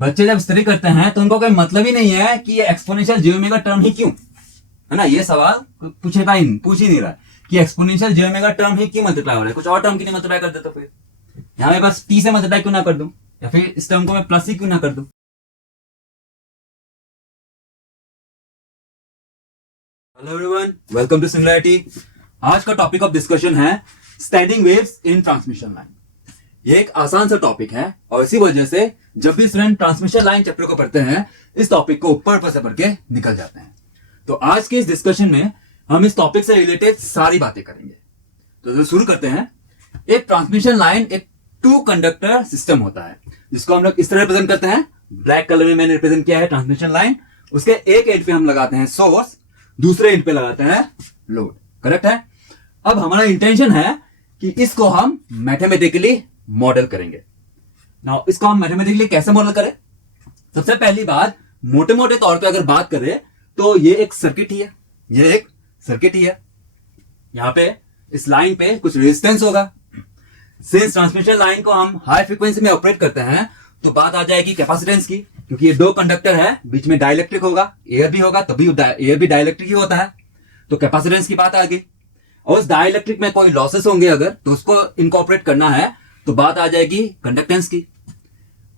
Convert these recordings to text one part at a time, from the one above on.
बच्चे जब स्टडी करते हैं तो उनको कोई मतलब ही नहीं है कि ये एक्सपोनेंशियल जियोमेगा टर्म ही क्यों, है ना। ये सवाल पूछ ही नहीं रहा कि एक्सपोनेंशियल जियोमेगा टर्म ही क्यों मल्टीप्लाई हो रहा है, कुछ और टर्म क्यों नहीं मल्टीप्लाई कर देता। फिर यहाँ पे बस टी से मल्टीप्लाई क्यों ना कर दूं, या फिर इस टर्म को मैं प्लस ही क्यों ना कर दूं। Hello everyone, welcome to Singularity. आज का टॉपिक ऑफ डिस्कशन है standing waves in transmission line. ये एक आसान सा टॉपिक है और इसी वजह से जब भी स्टूडेंट ट्रांसमिशन लाइन चैप्टर को पढ़ते हैं इस टॉपिक को ऊपर से पढ़ के निकल जाते हैं। तो आज के इस डिस्कशन में हम इस टॉपिक से रिलेटेड सारी बातें करेंगे। तो शुरू करते हैं। एक ट्रांसमिशन लाइन एक टू कंडक्टर सिस्टम होता है जिसको हम लोग इस तरह रिप्रेजेंट करते हैं। ब्लैक कलर में मैंने रिप्रेजेंट किया है ट्रांसमिशन लाइन। उसके एक एंड पे हम लगाते हैं सोर्स, दूसरे एंड पे लगाते हैं लोड। करेक्ट है। अब हमारा इंटेंशन है कि इसको हम मैथमेटिकली मॉडल करेंगे। नाउ इसको हम मैथमेटिकली कैसे मॉडल करें। सबसे पहली बात, मोटे मोटे तौर पे अगर बात करें तो ये एक सर्किट ही है। ये एक सर्किट ही है। यहां पे इस लाइन पे कुछ रेजिस्टेंस होगा। सिंस ट्रांसमिशन लाइन को हम हाई फ्रीक्वेंसी में ऑपरेट करते हैं तो बात आ जाएगी कैपेसिटेंस की, क्योंकि ये दो कंडक्टर है, बीच में डाइलेक्ट्रिक होगा, एयर भी होगा, तभी एयर भी डाइलेक्ट्रिक ही होता है। तो कैपेसिटेंस की बात आ गई। और उस डाइलेक्ट्रिक में कोई लॉसेस होंगे अगर, तो उसको इनकॉर्पोरेट करना है तो बात आ जाएगी कंडक्टेंस की।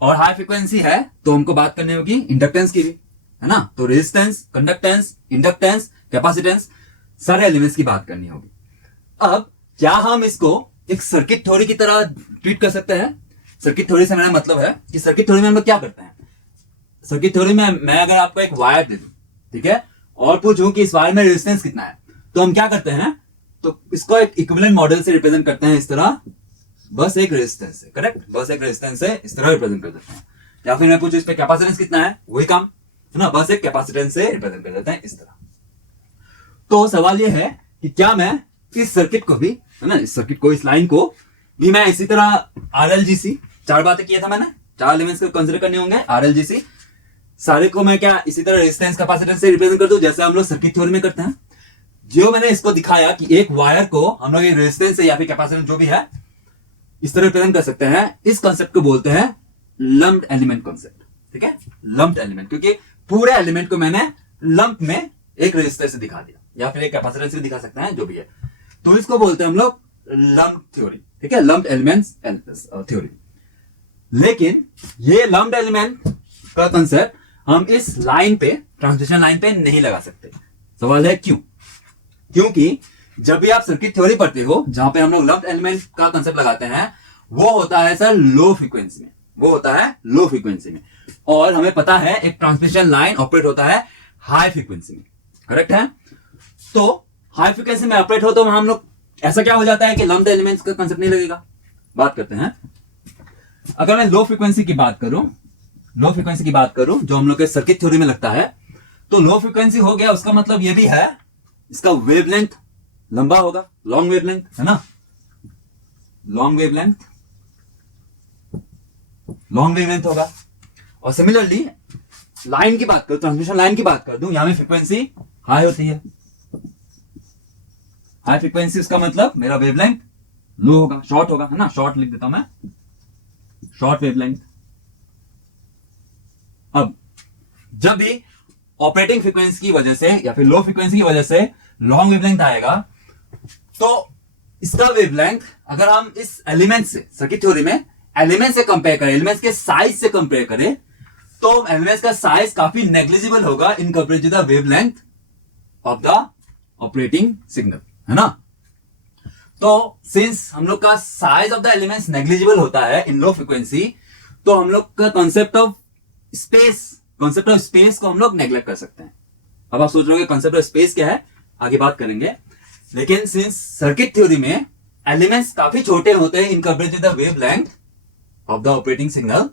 और हाई फ्रीक्वेंसी है तो हमको बात करनी होगी इंडक्टेंस की भी, है ना। तो रेजिस्टेंस, कंडक्टेंस, इंडक्टेंस, कैपेसिटेंस, सारे एलिमेंट्स की बात करनी होगी। अब क्या हम इसको एक सर्किट थ्योरी की तरह ट्रीट कर सकते हैं। सर्किट थ्योरी से मेरा मतलब है कि सर्किट थ्योरी में हम लोग क्या करते हैं। सर्किट थ्योरी में मैं अगर आपको एक वायर दे दूं, ठीक है, और पूछूं कि इस वायर में रेजिस्टेंस कितना है, तो हम क्या करते हैं, तो इसको एक इक्विवेलेंट मॉडल से रिप्रेजेंट करते हैं इस तरह, बस एक रेजिस्टेंस से। करेक्ट, बस एक रेजिस्टेंस से इस तरह रिप्रेजेंट कर देते हैं। या फिर मैं पूछूं इस पे कैपेसिटेंस कितना है, वही काम, है ना, बस एक कैपेसिटेंस से रिप्रेजेंट कर देते हैं इस तरह। तो सवाल ये है कि क्या मैं इस सर्किट को भी, है ना, इस सर्किट को, इस लाइन को भी मैं इसी तरह RLGC, चार बातें किया था मैंने, चार एलिमेंट्स को कंसीडर करने होंगे RLGC, सारे को मैं क्या इसी तरह रेजिस्टेंस कैपेसिटेंस से रिप्रेजेंट कर दूं जैसे हम लोग सर्किट थ्योरी में करते हैं। जो मैंने इसको दिखाया कि एक वायर को हम लोग रेजिस्टेंस से या फिर कैपेसिटेंस जो भी है इस तरह रिप्रेजेंट कर सकते हैं। इस कंसेप्ट को बोलते हैं लम्प्ड एलिमेंट कंसेप्ट। ठीक है, लम्प्ड एलिमेंट, क्योंकि पूरे एलिमेंट को मैंने लम्प में एक रेजिस्टर से दिखा दिया या फिर एक कैपेसिटेंस से दिखा सकते हैं, जो भी है। तो इसको बोलते हैं हम लोग लम्प्ड थ्योरी। ठीक है, लम्प्ड एलिमेंट्स थ्योरी। लेकिन ये लम्प्ड एलिमेंट का कंसेप्ट हम इस लाइन पे, ट्रांसमिशन लाइन पे नहीं लगा सकते। सवाल है क्यों। क्योंकि जब भी आप सर्किट थ्योरी पढ़ते हो जहां पे हम लोग लम्प्ड एलिमेंट का कंसेप्ट लगाते हैं वो होता है सर लो फ्रीक्वेंसी में, वो होता है लो फ्रीक्वेंसी में। और हमें पता है एक ट्रांसमिशन लाइन ऑपरेट होता है हाई फ्रीक्वेंसी में। करेक्ट है। तो हाई फ्रीक्वेंसी में ऑपरेट हो तो हम लोग ऐसा क्या हो जाता है कि लम्प्ड एलिमेंट्स का कंसेप्ट नहीं लगेगा। बात करते हैं। अगर मैं लो फ्रीक्वेंसी की बात करूं, लो फ्रीक्वेंसी की बात करूं जो हम लोग के सर्किट थ्योरी में लगता है, तो लो फ्रीक्वेंसी हो गया, उसका मतलब ये भी है इसका वेवलेंथ लंबा होगा, लॉन्ग वेवलेंथ, है ना, लॉन्ग वेवलेंथ, लॉन्ग वेवलेंथ होगा। और सिमिलरली लाइन की बात करूं, ट्रांसमिशन लाइन की बात कर दूं, यहां में फ्रीक्वेंसी हाई होती है। हाई फ्रीक्वेंसी उसका मतलब मेरा वेवलेंथ लो होगा, शॉर्ट होगा, है ना, शॉर्ट लिख देता हूं मैं, शॉर्ट वेवलेंथ। अब जब भी ऑपरेटिंग फ्रीक्वेंसी की वजह से या फिर लो फ्रीक्वेंसी की वजह से लॉन्ग वेवलेंथ आएगा तो इसका वेवलेंथ अगर हम इस एलिमेंट से, सर्किट थ्योरी में एलिमेंट से कंपेयर करें, एलिमेंट्स के साइज से कंपेयर करें, तो एलिमेंट्स का साइज काफी नेग्लिजिबल होगा in compare to the wavelength of the operating signal, है ना। तो सिंस हम लोग का size of the elements negligible होता है इन लो फ्रीक्वेंसी, तो हम लोग का कॉन्सेप्ट ऑफ स्पेस को हम लोग नेग्लेक्ट कर सकते हैं। अब आप सोच रहे हो कॉन्सेप्ट ऑफ स्पेस क्या है, आगे बात करेंगे। लेकिन सिंस सर्किट थ्योरी में एलिमेंट्स काफी छोटे होते हैं in compare to the wavelength of the operating signal,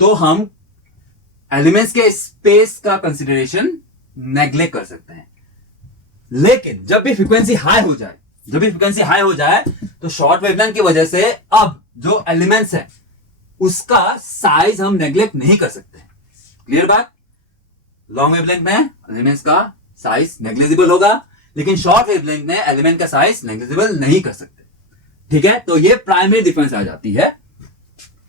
तो हम एलिमेंट्स के स्पेस का कंसीडरेशन नेग्लेक्ट कर सकते हैं। लेकिन जब भी फ्रीक्वेंसी हाई हो जाए, जब भी फ्रीक्वेंसी हाई हो जाए तो शॉर्ट वेवलेंथ की वजह से अब जो एलिमेंट्स है उसका साइज हम नेग्लेक्ट नहीं कर सकते। क्लियर बात। लॉन्ग वेवलेंथ में एलिमेंट्स का साइज नेग्लिजिबल होगा, लेकिन शॉर्ट वेवलेंथ में एलिमेंट का साइज नेग्लिजिबल नहीं कर सकते। ठीक है, तो ये प्राइमरी डिफरेंस आ जाती है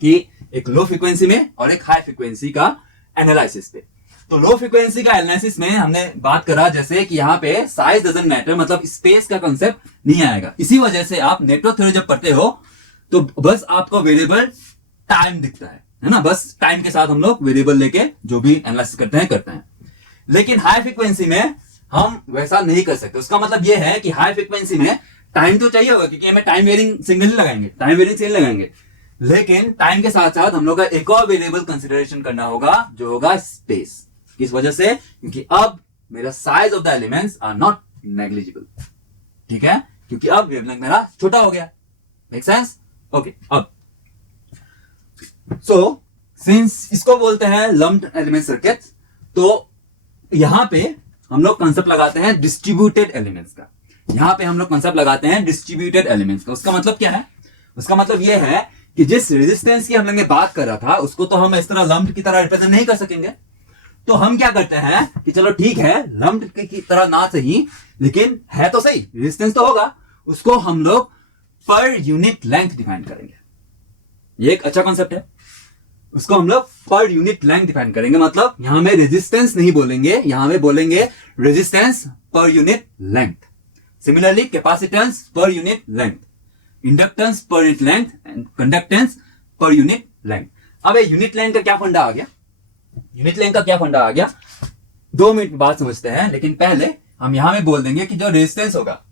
कि एक लो फ्रीक्वेंसी में और एक हाई फ्रीक्वेंसी का एनालिसिस पे। तो लो फ्रीक्वेंसी का एनालिसिस में हमने बात करा जैसे कि यहाँ पे साइज डजंट मैटर, मतलब स्पेस का कंसेप्ट नहीं आएगा। इसी वजह से आप नेटवर्क थ्योरी जब पढ़ते हो तो बस आपको वेरिएबल टाइम दिखता है ना, बस टाइम के साथ हम लोग वेरिएबल लेके जो भी एनालिसिस करते हैं। लेकिन हाई फ्रीक्वेंसी में हम वैसा नहीं कर सकते। उसका मतलब यह है कि हाई फ्रीक्वेंसी में टाइम तो चाहिए होगा, क्योंकि हमें टाइम वेरिंग सिग्नल लगाएंगे, लेकिन टाइम के साथ साथ हम लोग का एक और वेरिएबल कंसिडरेशन करना होगा जो होगा स्पेस। किस वजह से? क्योंकि अब मेरा size of the elements are not negligible, ठीक है, क्योंकि अब वेवलेंथ मेरा छोटा हो गया। Make sense? ओके। अब सिंस इसको बोलते हैं लम्प्ड एलिमेंट सर्किट, तो यहां पे हम लोग कंसेप्ट लगाते हैं डिस्ट्रीब्यूटेड एलिमेंट्स का। उसका मतलब क्या है? उसका मतलब यह है कि जिस रेजिस्टेंस की हम लोग ने बात कर रहा था उसको तो हम इस तरह लम्प्ड की तरह रिप्रेजेंट नहीं कर सकेंगे। तो हम क्या करते हैं कि चलो ठीक है, लम्प्ड की तरह ना सही, लेकिन है तो सही, रेजिस्टेंस तो होगा, उसको हम लोग पर यूनिट लेंथ डिफाइन करेंगे। ये एक अच्छा कॉन्सेप्ट है। उसको हम लोग पर यूनिट लेंथ डिफाइन करेंगे, मतलब यहां में रेजिस्टेंस नहीं बोलेंगे, यहां में बोलेंगे resistance per unit length. Similarly capacitance per unit length, inductance per unit length and conductance per unit length. अब ये यूनिट लेंथ का क्या फंडा आ गया? 2 मिनट बाद समझते हैं, लेकिन पहले हम यहां में बोल देंगे कि जो रेजिस्टेंस होगा,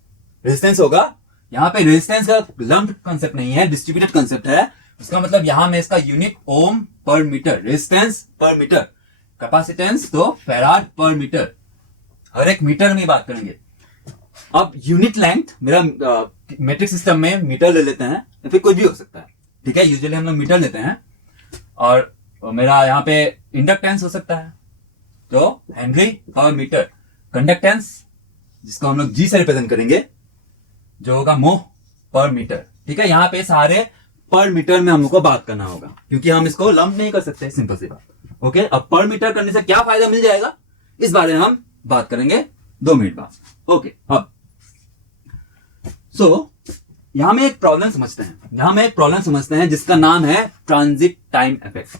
यहां पे रेजिस्टेंस का लम्प्ड कंसेप्ट नहीं है, डिस्ट्रीब्यूटेड कंसेप्ट है। उसका मतलब यहां में इसका यूनिट ओम पर मीटर, रेजिस्टेंस पर मीटर, कैपेसिटेंस तो फैराड पर मीटर, हर एक मीटर में बात करेंगे। अब यूनिट लेंथ मेरा मेट्रिक सिस्टम में मीटर ले लेते हैं या फिर कुछ भी हो सकता है, ठीक है, यूजुअली हम लोग मीटर लेते हैं। और मेरा यहाँ पे इंडक्टेंस हो सकता है तो हेनरी पर मीटर, कंडक्टेंस जिसको हम लोग जी से रिप्रेजेंट करेंगे जो होगा मोह पर मीटर, ठीक है। यहाँ पे सारे पर मीटर में हम लोग को बात करना होगा, क्योंकि हम इसको लंप नहीं कर सकते, सिंपल सी बात। ओके, अब पर मीटर करने से क्या फायदा मिल जाएगा इस बारे में हम बात करेंगे 2 मिनट बाद। ओके, अब यहां में एक प्रॉब्लम समझते हैं जिसका नाम है ट्रांजिट टाइम इफेक्ट,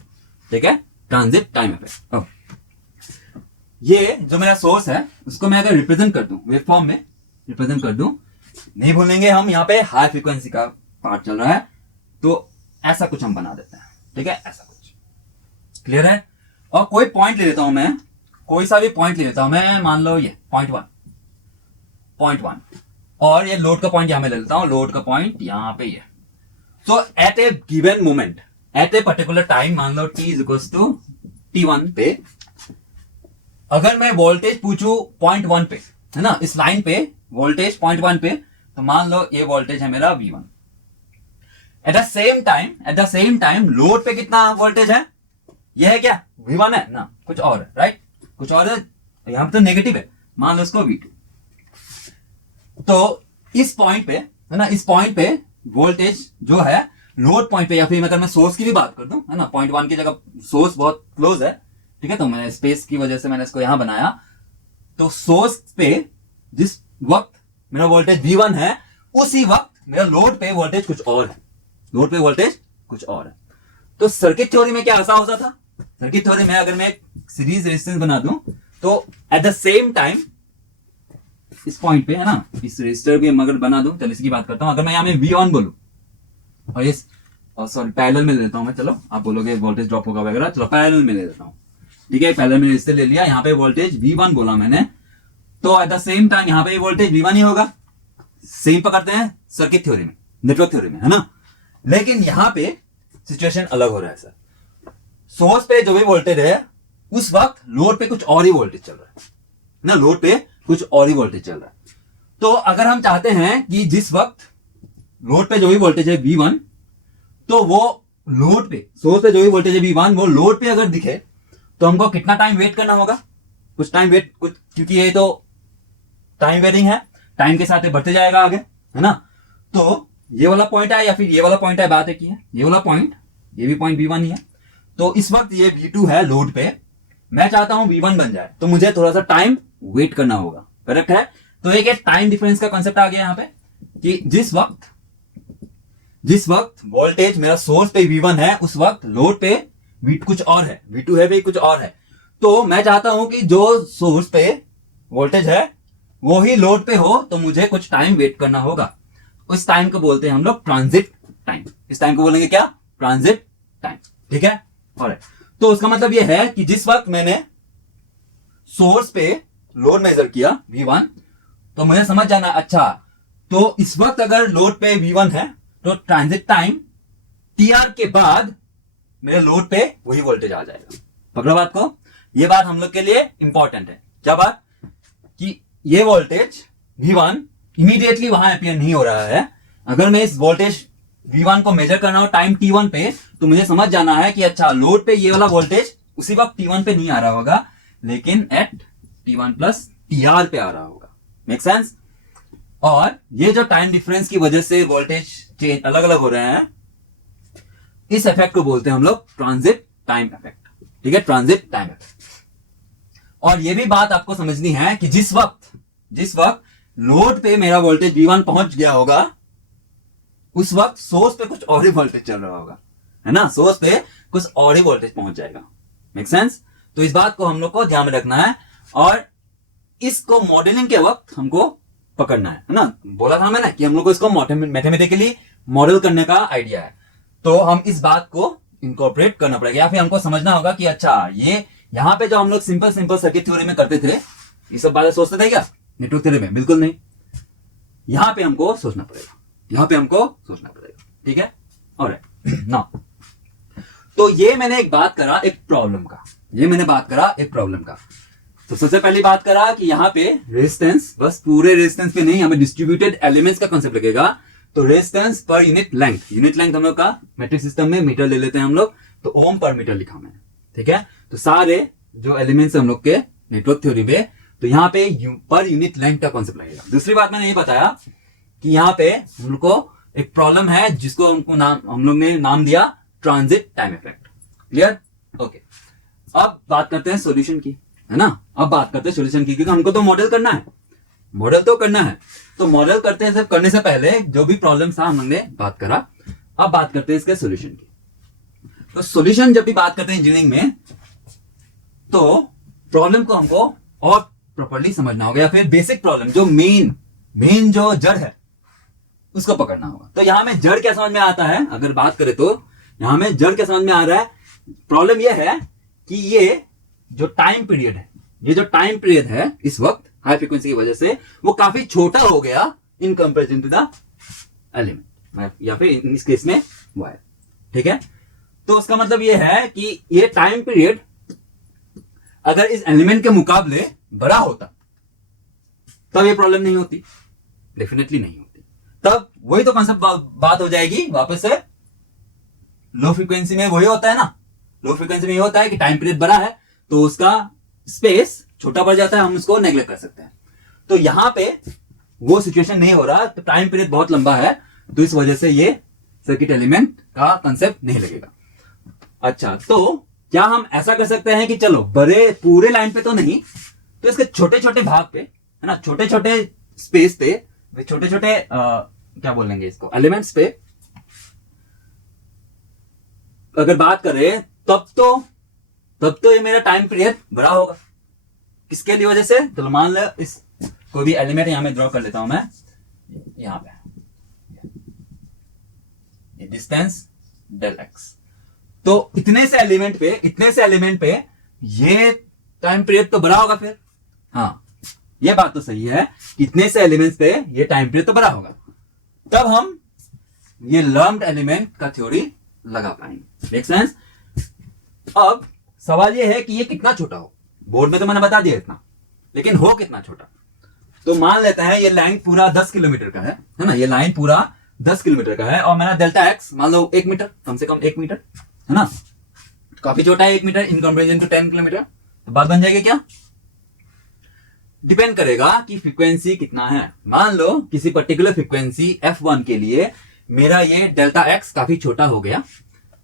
ठीक है, ट्रांजिट टाइम इफेक्ट। अब ये जो मेरा सोर्स है उसको मैं अगर रिप्रेजेंट कर दूं, वेव फॉर्म में रिप्रेजेंट कर दूं, नहीं भूलेंगे हम यहाँ पे हाई फ्रीक्वेंसी का पार्ट चल रहा है, तो ऐसा कुछ हम बना देते हैं, ठीक है, ऐसा कुछ। क्लियर है? और कोई पॉइंट ले लेता हूं मैं, कोई सा भी पॉइंट ले लेता हूं मैं, मान लो ये पॉइंट वन, और ये लोड का पॉइंट यहां में ले लेता हूं, लोड का पॉइंट यहां पे ये। So at a given moment, at a particular time, मान लो t इक्वल्स टू t1 पे, अगर मैं वोल्टेज पूछूं पॉइंट 1 पे, है ना, इस लाइन पे वोल्टेज पॉइंट 1 पे, तो मान लो ये वोल्टेज है मेरा V1। At the same time load पे कितना वोल्टेज है? ये है क्या? V1 है ना, कुछ और है, राइट, कुछ और है, यहां पे तो नेगेटिव है, मान लो इसको V2। तो इस पॉइंट पे, है ना, इस पॉइंट पे वोल्टेज जो है लोड पॉइंट पे, या फिर अगर मैं सोर्स की भी बात कर दूं, है ना, पॉइंट 1 की जगह सोर्स बहुत क्लोज है, ठीक है, तो मैं स्पेस की वजह से मैंने इसको यहां बनाया। तो सोर्स पे जिस वक्त मेरा वोल्टेज V1 है, उसी वक्त मेरा लोड पे वोल्टेज कुछ और है। तो सर्किट थ्योरी में क्या ऐसा होता था? सर्किट थ्योरी में अगर मैं एक सीरीज रेजिस्टेंस बना दूं, तो एट द सेम टाइम इस पॉइंट पे, है ना, इस रेजिस्टर भी अगर बना दूं, चलो इसकी बात करता हूं, अगर मैं यहां में V1 बोलूं और इस सॉरी पैरेलल में ले लेता हूं मैं, चलो आप बोलोगे वोल्टेज ड्रॉप होगा वगैरह, चलो पैरेलल में ले लेता हूं, ठीक है, पैरेलल में रेजिस्टर ले लिया, यहां पे वोल्टेज V1 बोला मैंने, तो एट द सेम टाइम यहां पे वोल्टेज V1 ही होगा। सेम पकड़ते हैं सर्किट थ्योरी में, नेटवर्क थ्योरी में, है ना। लेकिन यहां पे सिचुएशन अलग हो रहा है सर। सोर्स पे जो भी वोल्टेज है, उस वक्त लोड पे कुछ और ही वोल्टेज चल रहा है ना, लोड पे कुछ और ही वोल्टेज चल रहा है। तो अगर हम चाहते हैं कि जिस वक्त लोड पे जो भी वोल्टेज है V1, तो वो लोड पे, सोर्स पे जो भी वोल्टेज है V1, वो लोड पे अगर दिखे, तो हमको कितना टाइम वेट करना होगा? कुछ टाइम वेट, कुछ, क्योंकि ये तो टाइम वेरिंग है, टाइम के साथ ये बढ़ते जाएगा आगे, है ना। तो ये वाला पॉइंट है या फिर ये वाला पॉइंट है, बात है कि है ये वाला पॉइंट, ये भी पॉइंट V1 ही है। तो इस वक्त ये V2 है लोड पे, मैं चाहता हूं V1 बन जाए, तो मुझे थोड़ा सा टाइम वेट करना होगा, करेक्ट है। तो एक टाइम डिफरेंस का कॉन्सेप्ट आ गया यहां पे, कि जिस वक्त जिस वक्त वोल्टेज मेरा सोर्स पे V1 है उस वक्त लोड पे कुछ और है, V2 है भी कुछ और है। तो मैं चाहता हूं कि जो सोर्स पे वोल्टेज है वो ही लोड पे हो, तो मुझे कुछ टाइम वेट करना होगा। उस टाइम को बोलते हैं हम लोग ट्रांजिट टाइम। इस टाइम को बोलेंगे क्या? Transit time. ठीक है, और तो उसका मतलब ये है कि जिस वक्त मैंने सोर्स पे लोड मेजर किया V1, तो मुझे समझ जाना, अच्छा तो इस वक्त अगर लोड पे V1 है तो ट्रांजिट टाइम TR के बाद मेरे लोड पे वही वोल्टेज आ जाएगा। पकड़ो बात को, ये बात हम लोग के लिए इंपॉर्टेंट है। क्या बात? कि ये वोल्टेज V1 इमीडिएटली वहां अपियर नहीं हो रहा है। अगर मैं इस वोल्टेज V1 को मेजर करना हो टाइम T1 पे, तो मुझे समझ जाना है कि अच्छा लोड पे ये वाला वोल्टेज उसी वक्त T1 पे नहीं आ रहा होगा, लेकिन एट T1 प्लस TR पे आ रहा होगा। Make sense? और ये जो टाइम डिफरेंस की वजह से वोल्टेज चेंज अलग अलग हो रहे हैं, इस इफेक्ट को बोलते हैं हम लोग ट्रांजिट टाइम इफेक्ट। ठीक है, ट्रांजिट टाइम इफेक्ट। और ये भी बात आपको समझनी है कि जिस वक्त लोड पे मेरा वोल्टेज V1 पहुंच गया होगा, उस वक्त सोर्स पे कुछ और ही वोल्टेज चल रहा होगा, है ना? सोर्स पे कुछ और ही वोल्टेज पहुंच जाएगा। Make sense? तो इस बात को हम लोग को ध्यान में रखना है और इसको मॉडलिंग के वक्त हमको पकड़ना है ना? बोला था मैंने कि हम लोग को इसको मैथमेटिकली मॉडल करने का आइडिया है, तो हम इस बात को इनकॉर्पोरेट करना पड़ेगा, या फिर हमको समझना होगा कि अच्छा ये यहां पे जो हम लोग सिंपल सर्किट थ्योरी में करते थे, ये सब बातें सोचते थे क्या नेटवर्क थ्योरी में? बिल्कुल नहीं। यहां पे हमको सोचना पड़ेगा, ठीक है? ऑलराइट नाउ, तो ये मैंने एक बात करा एक प्रॉब्लम का। तो सबसे पहली बात करा कि यहाँ पे रेजिस्टेंस, बस पूरे रेजिस्टेंस पे नहीं, हमें डिस्ट्रीब्यूटेड एलिमेंट्स का कंसेप्ट लगेगा। तो रेजिस्टेंस पर यूनिट लेंथ हम लोग का मैट्रिक सिस्टम में मीटर ले लेते हैं हम लोग, तो ओम पर मीटर लिखा मैंने। ठीक है, तो सारे जो एलिमेंट्स हम लोग के नेटवर्क थ्योरी में, तो यहाँ पे पर यूनिट लेंथ का कॉन्सेप्ट लगेगा। दूसरी बात मैंने ये बताया कि यहाँ पे हम लोग को एक प्रॉब्लम है जिसको हम लोग ने नाम दिया transit time effect. Clear? Okay, अब बात करते हैं सॉल्यूशन की, है ना? क्योंकि हमको तो मॉडल करना है, तो मॉडल करने से पहले जो भी प्रॉब्लम था हम लोग ने बात करा। अब बात करते हैं इसके सॉल्यूशन की। तो सॉल्यूशन जब भी बात करते हैं इंजीनियरिंग में, तो प्रॉब्लम को हमको और प्रॉपर्ली समझना होगा, या फिर बेसिक प्रॉब्लम जो मेन जो जड़ है उसको पकड़ना होगा। तो यहां में जड़ क्या समझ में आता है? अगर बात करें तो यहां में जड़ क्या समझ में आ रहा है? प्रॉब्लम यह है कि ये जो टाइम पीरियड है इस वक्त हाई फ्रीक्वेंसी की वजह से वो काफी छोटा हो गया in comparison to the element, या फिर इस केस में वायर। ठीक है, तो उसका मतलब ये है कि ये टाइम पीरियड अगर इस एलिमेंट के मुकाबले बड़ा होता तब ये प्रॉब्लम नहीं होती, डेफिनेटली नहीं होती। तब वही तो कंसेप्ट बात हो जाएगी वापस से। लो फ्रीक्वेंसी में वही होता है ना, लो फ्रीक्वेंसी में ये होता है कि टाइम पीरियड बड़ा है तो उसका स्पेस छोटा पड़ जाता है, हम उसको नेग्लेक्ट कर सकते हैं। तो यहां पे वो सिचुएशन नहीं हो रहा, तो टाइम पीरियड बहुत लंबा है, तो इस वजह से ये सर्किट एलिमेंट का कंसेप्ट नहीं लगेगा। अच्छा, तो क्या हम ऐसा कर सकते हैं कि चलो बड़े पूरे लाइन पे तो नहीं, तो इसके छोटे छोटे भाग पे, है ना, छोटे छोटे स्पेस पे, छोटे छोटे क्या बोलेंगे इसको, एलिमेंट्स पे अगर बात करें, तब तो ये मेरा टाइम पीरियड बड़ा होगा। किसके लिए वजह से? तो मान लो इस कोई भी एलिमेंट यहां में ड्रॉ कर लेता हूं मैं, यहां पे ये डिस्टेंस डेल एक्स। तो इतने से एलिमेंट पे ये टाइम पीरियड तो बड़ा होगा फिर। हाँ, ये बात तो सही है, इतने से एलिमेंट्स पे ये टाइम पीरियड तो बड़ा होगा, तब हम ये लम्प्ड एलिमेंट का थ्योरी लगा पाएंगे। Make sense? अब सवाल ये है कि ये कितना छोटा हो। बोर्ड में तो मैंने बता दिया इतना, लेकिन हो कितना छोटा। तो मान लेते हैं ये लाइन पूरा 10 किलोमीटर का है ना, ये लाइन पूरा 10 किलोमीटर का है, और मेरा डेल्टा एक्स मान लो 1 मीटर, कम से कम 1 मीटर, है ना? काफी छोटा है 1 metre in comparison to 10 kilometre. तो बात बन जाएगी क्या? डिपेंड करेगा कि फ्रीक्वेंसी कितना है। मान लो किसी पर्टिकुलर फ्रीक्वेंसी f1 के लिए मेरा ये डेल्टा एक्स काफी छोटा हो गया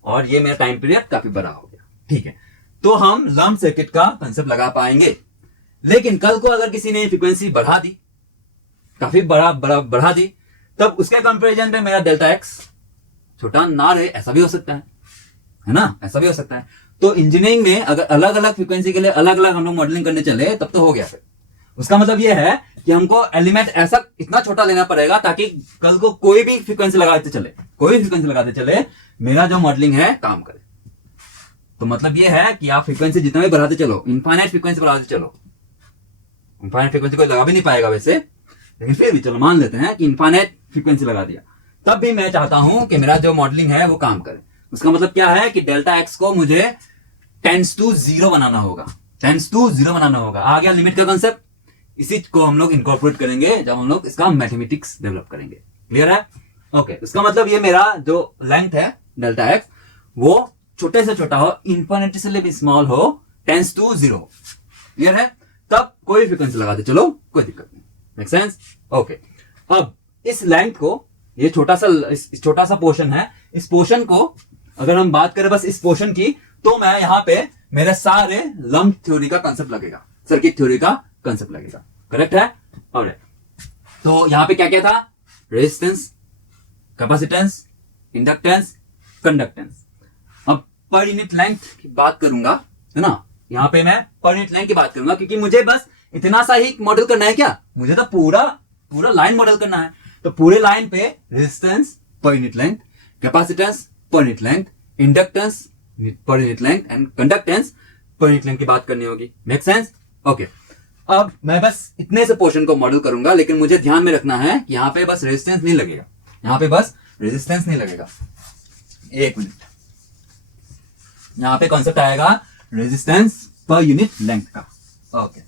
और ये मेरा टाइम पीरियड काफी बड़ा हो गया। ठीक है, तो हम लम्प सर्किट का कंसेप्ट लगा पाएंगे। लेकिन कल को अगर किसी ने फ्रीक्वेंसी बढ़ा दी, काफी बढ़ा दी, तब उसके कंपैरिजन में मेरा डेल्टा एक्स छोटा ना रहे, ऐसा भी हो सकता है ना, ऐसा भी हो सकता है। तो इंजीनियरिंग में अगर अलग अलग फ्रीक्वेंसी के लिए अलग अलग हम लोग मॉडलिंग करने चले तब तो हो गया फिर। उसका मतलब ये है कि हमको एलिमेंट ऐसा इतना छोटा लेना पड़ेगा ताकि कल को कोई भी फ्रीक्वेंसी लगाते चले, कोई भी फ्रीक्वेंसी लगाते चले, मेरा जो मॉडलिंग है काम करे। तो मतलब ये है कि आप फ्रीक्वेंसी जितना भी बढ़ाते चलो, इनफाइनाइट फ्रीक्वेंसी बढ़ाते चलो। इनफाइनाइट फ्रीक्वेंसी कोई लगा भी नहीं पाएगा वैसे, लेकिन फिर भी चलो मान लेते हैं कि इनफाइनाइट फ्रीक्वेंसी लगा दिया, तब भी मैं चाहता हूं कि मेरा जो मॉडलिंग है वो काम करे। उसका मतलब क्या है कि डेल्टा एक्स को मुझे टेंड्स टू जीरो बनाना होगा, टेंड्स टू जीरो बनाना होगा। आ गया लिमिट का कंसेप्ट। इसी को हम लोग इनकॉर्पोरेट करेंगे जब हम लोग इसका मैथमेटिक्स डेवलप करेंगे। क्लियर है? ओके। उसका मतलब ये मेरा जो लेंथ है डेल्टा एक्स वो छोटे से छोटा हो, इन्फिनिटेसिमली भी स्मॉल हो, टेंड्स टू जीरो। क्लियर है? तब कोई फ्रीक्वेंसी लगाते चलो, कोई दिक्कत नहीं। Make sense? ओके। अब इस लेंथ को, ये छोटा सा पोर्शन है, इस पोर्शन को अगर हम बात करें बस इस पोर्शन की, तो मैं यहां पे मेरे सारे लंप थ्योरी का कंसेप्ट लगेगा, सर्किट थ्योरी का कंसेप्ट लगेगा। करेक्ट है? और तो यहां पे क्या क्या था? Resistance, capacitance, inductance, conductance. अब पर यूनिट लेंथ की बात करूंगा, है ना, यहां पे मैं पर यूनिट लेंथ की बात करूंगा क्योंकि मुझे बस इतना सा ही मॉडल करना है। क्या मुझे तो पूरा लाइन मॉडल करना है। तो पूरे लाइन पे resistance per unit length, capacitance per unit length, inductance per unit length and conductance per unit length की बात करनी होगी। Make sense? ओके। अब मैं बस इतने से पोर्शन को मॉडल करूंगा, लेकिन मुझे ध्यान में रखना है कि यहां पे बस रेजिस्टेंस नहीं लगेगा, यहां पे बस रेजिस्टेंस नहीं लगेगा। एक मिनट, यहां पे कॉन्सेप्ट आएगा रेजिस्टेंस पर यूनिट लेंथ का। ओके।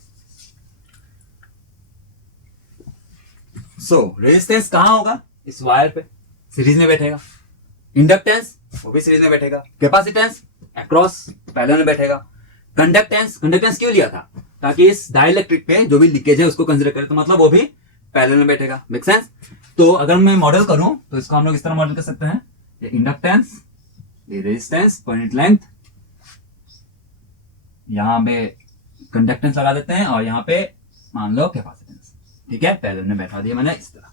सो रेजिस्टेंस कहां होगा? इस वायर पे सीरीज में बैठेगा। इंडक्टेंस वो भी सीरीज में बैठेगा। कैपेसिटेंस अक्रॉस पैरेलल में बैठेगा। कंडक्टेंस क्यों लिया था? ताकि इस डाइलेक्ट्रिक पे जो भी लीकेज है उसको कंसीडर करें, तो मतलब वो भी पैरेलल में बैठेगा। Make sense? तो अगर मैं मॉडल करूं तो इसको हम लोग इस तरह मॉडल कर सकते हैं, ये इंडक्टेंस, ये रेजिस्टेंस पर यूनिट लेंथ, यहां पे कंडक्टेंस लगा देते हैं और यहां पे मान लो कैपेसिटेंस। ठीक है, पैरेलल में बैठा दिया मैंने इस तरह,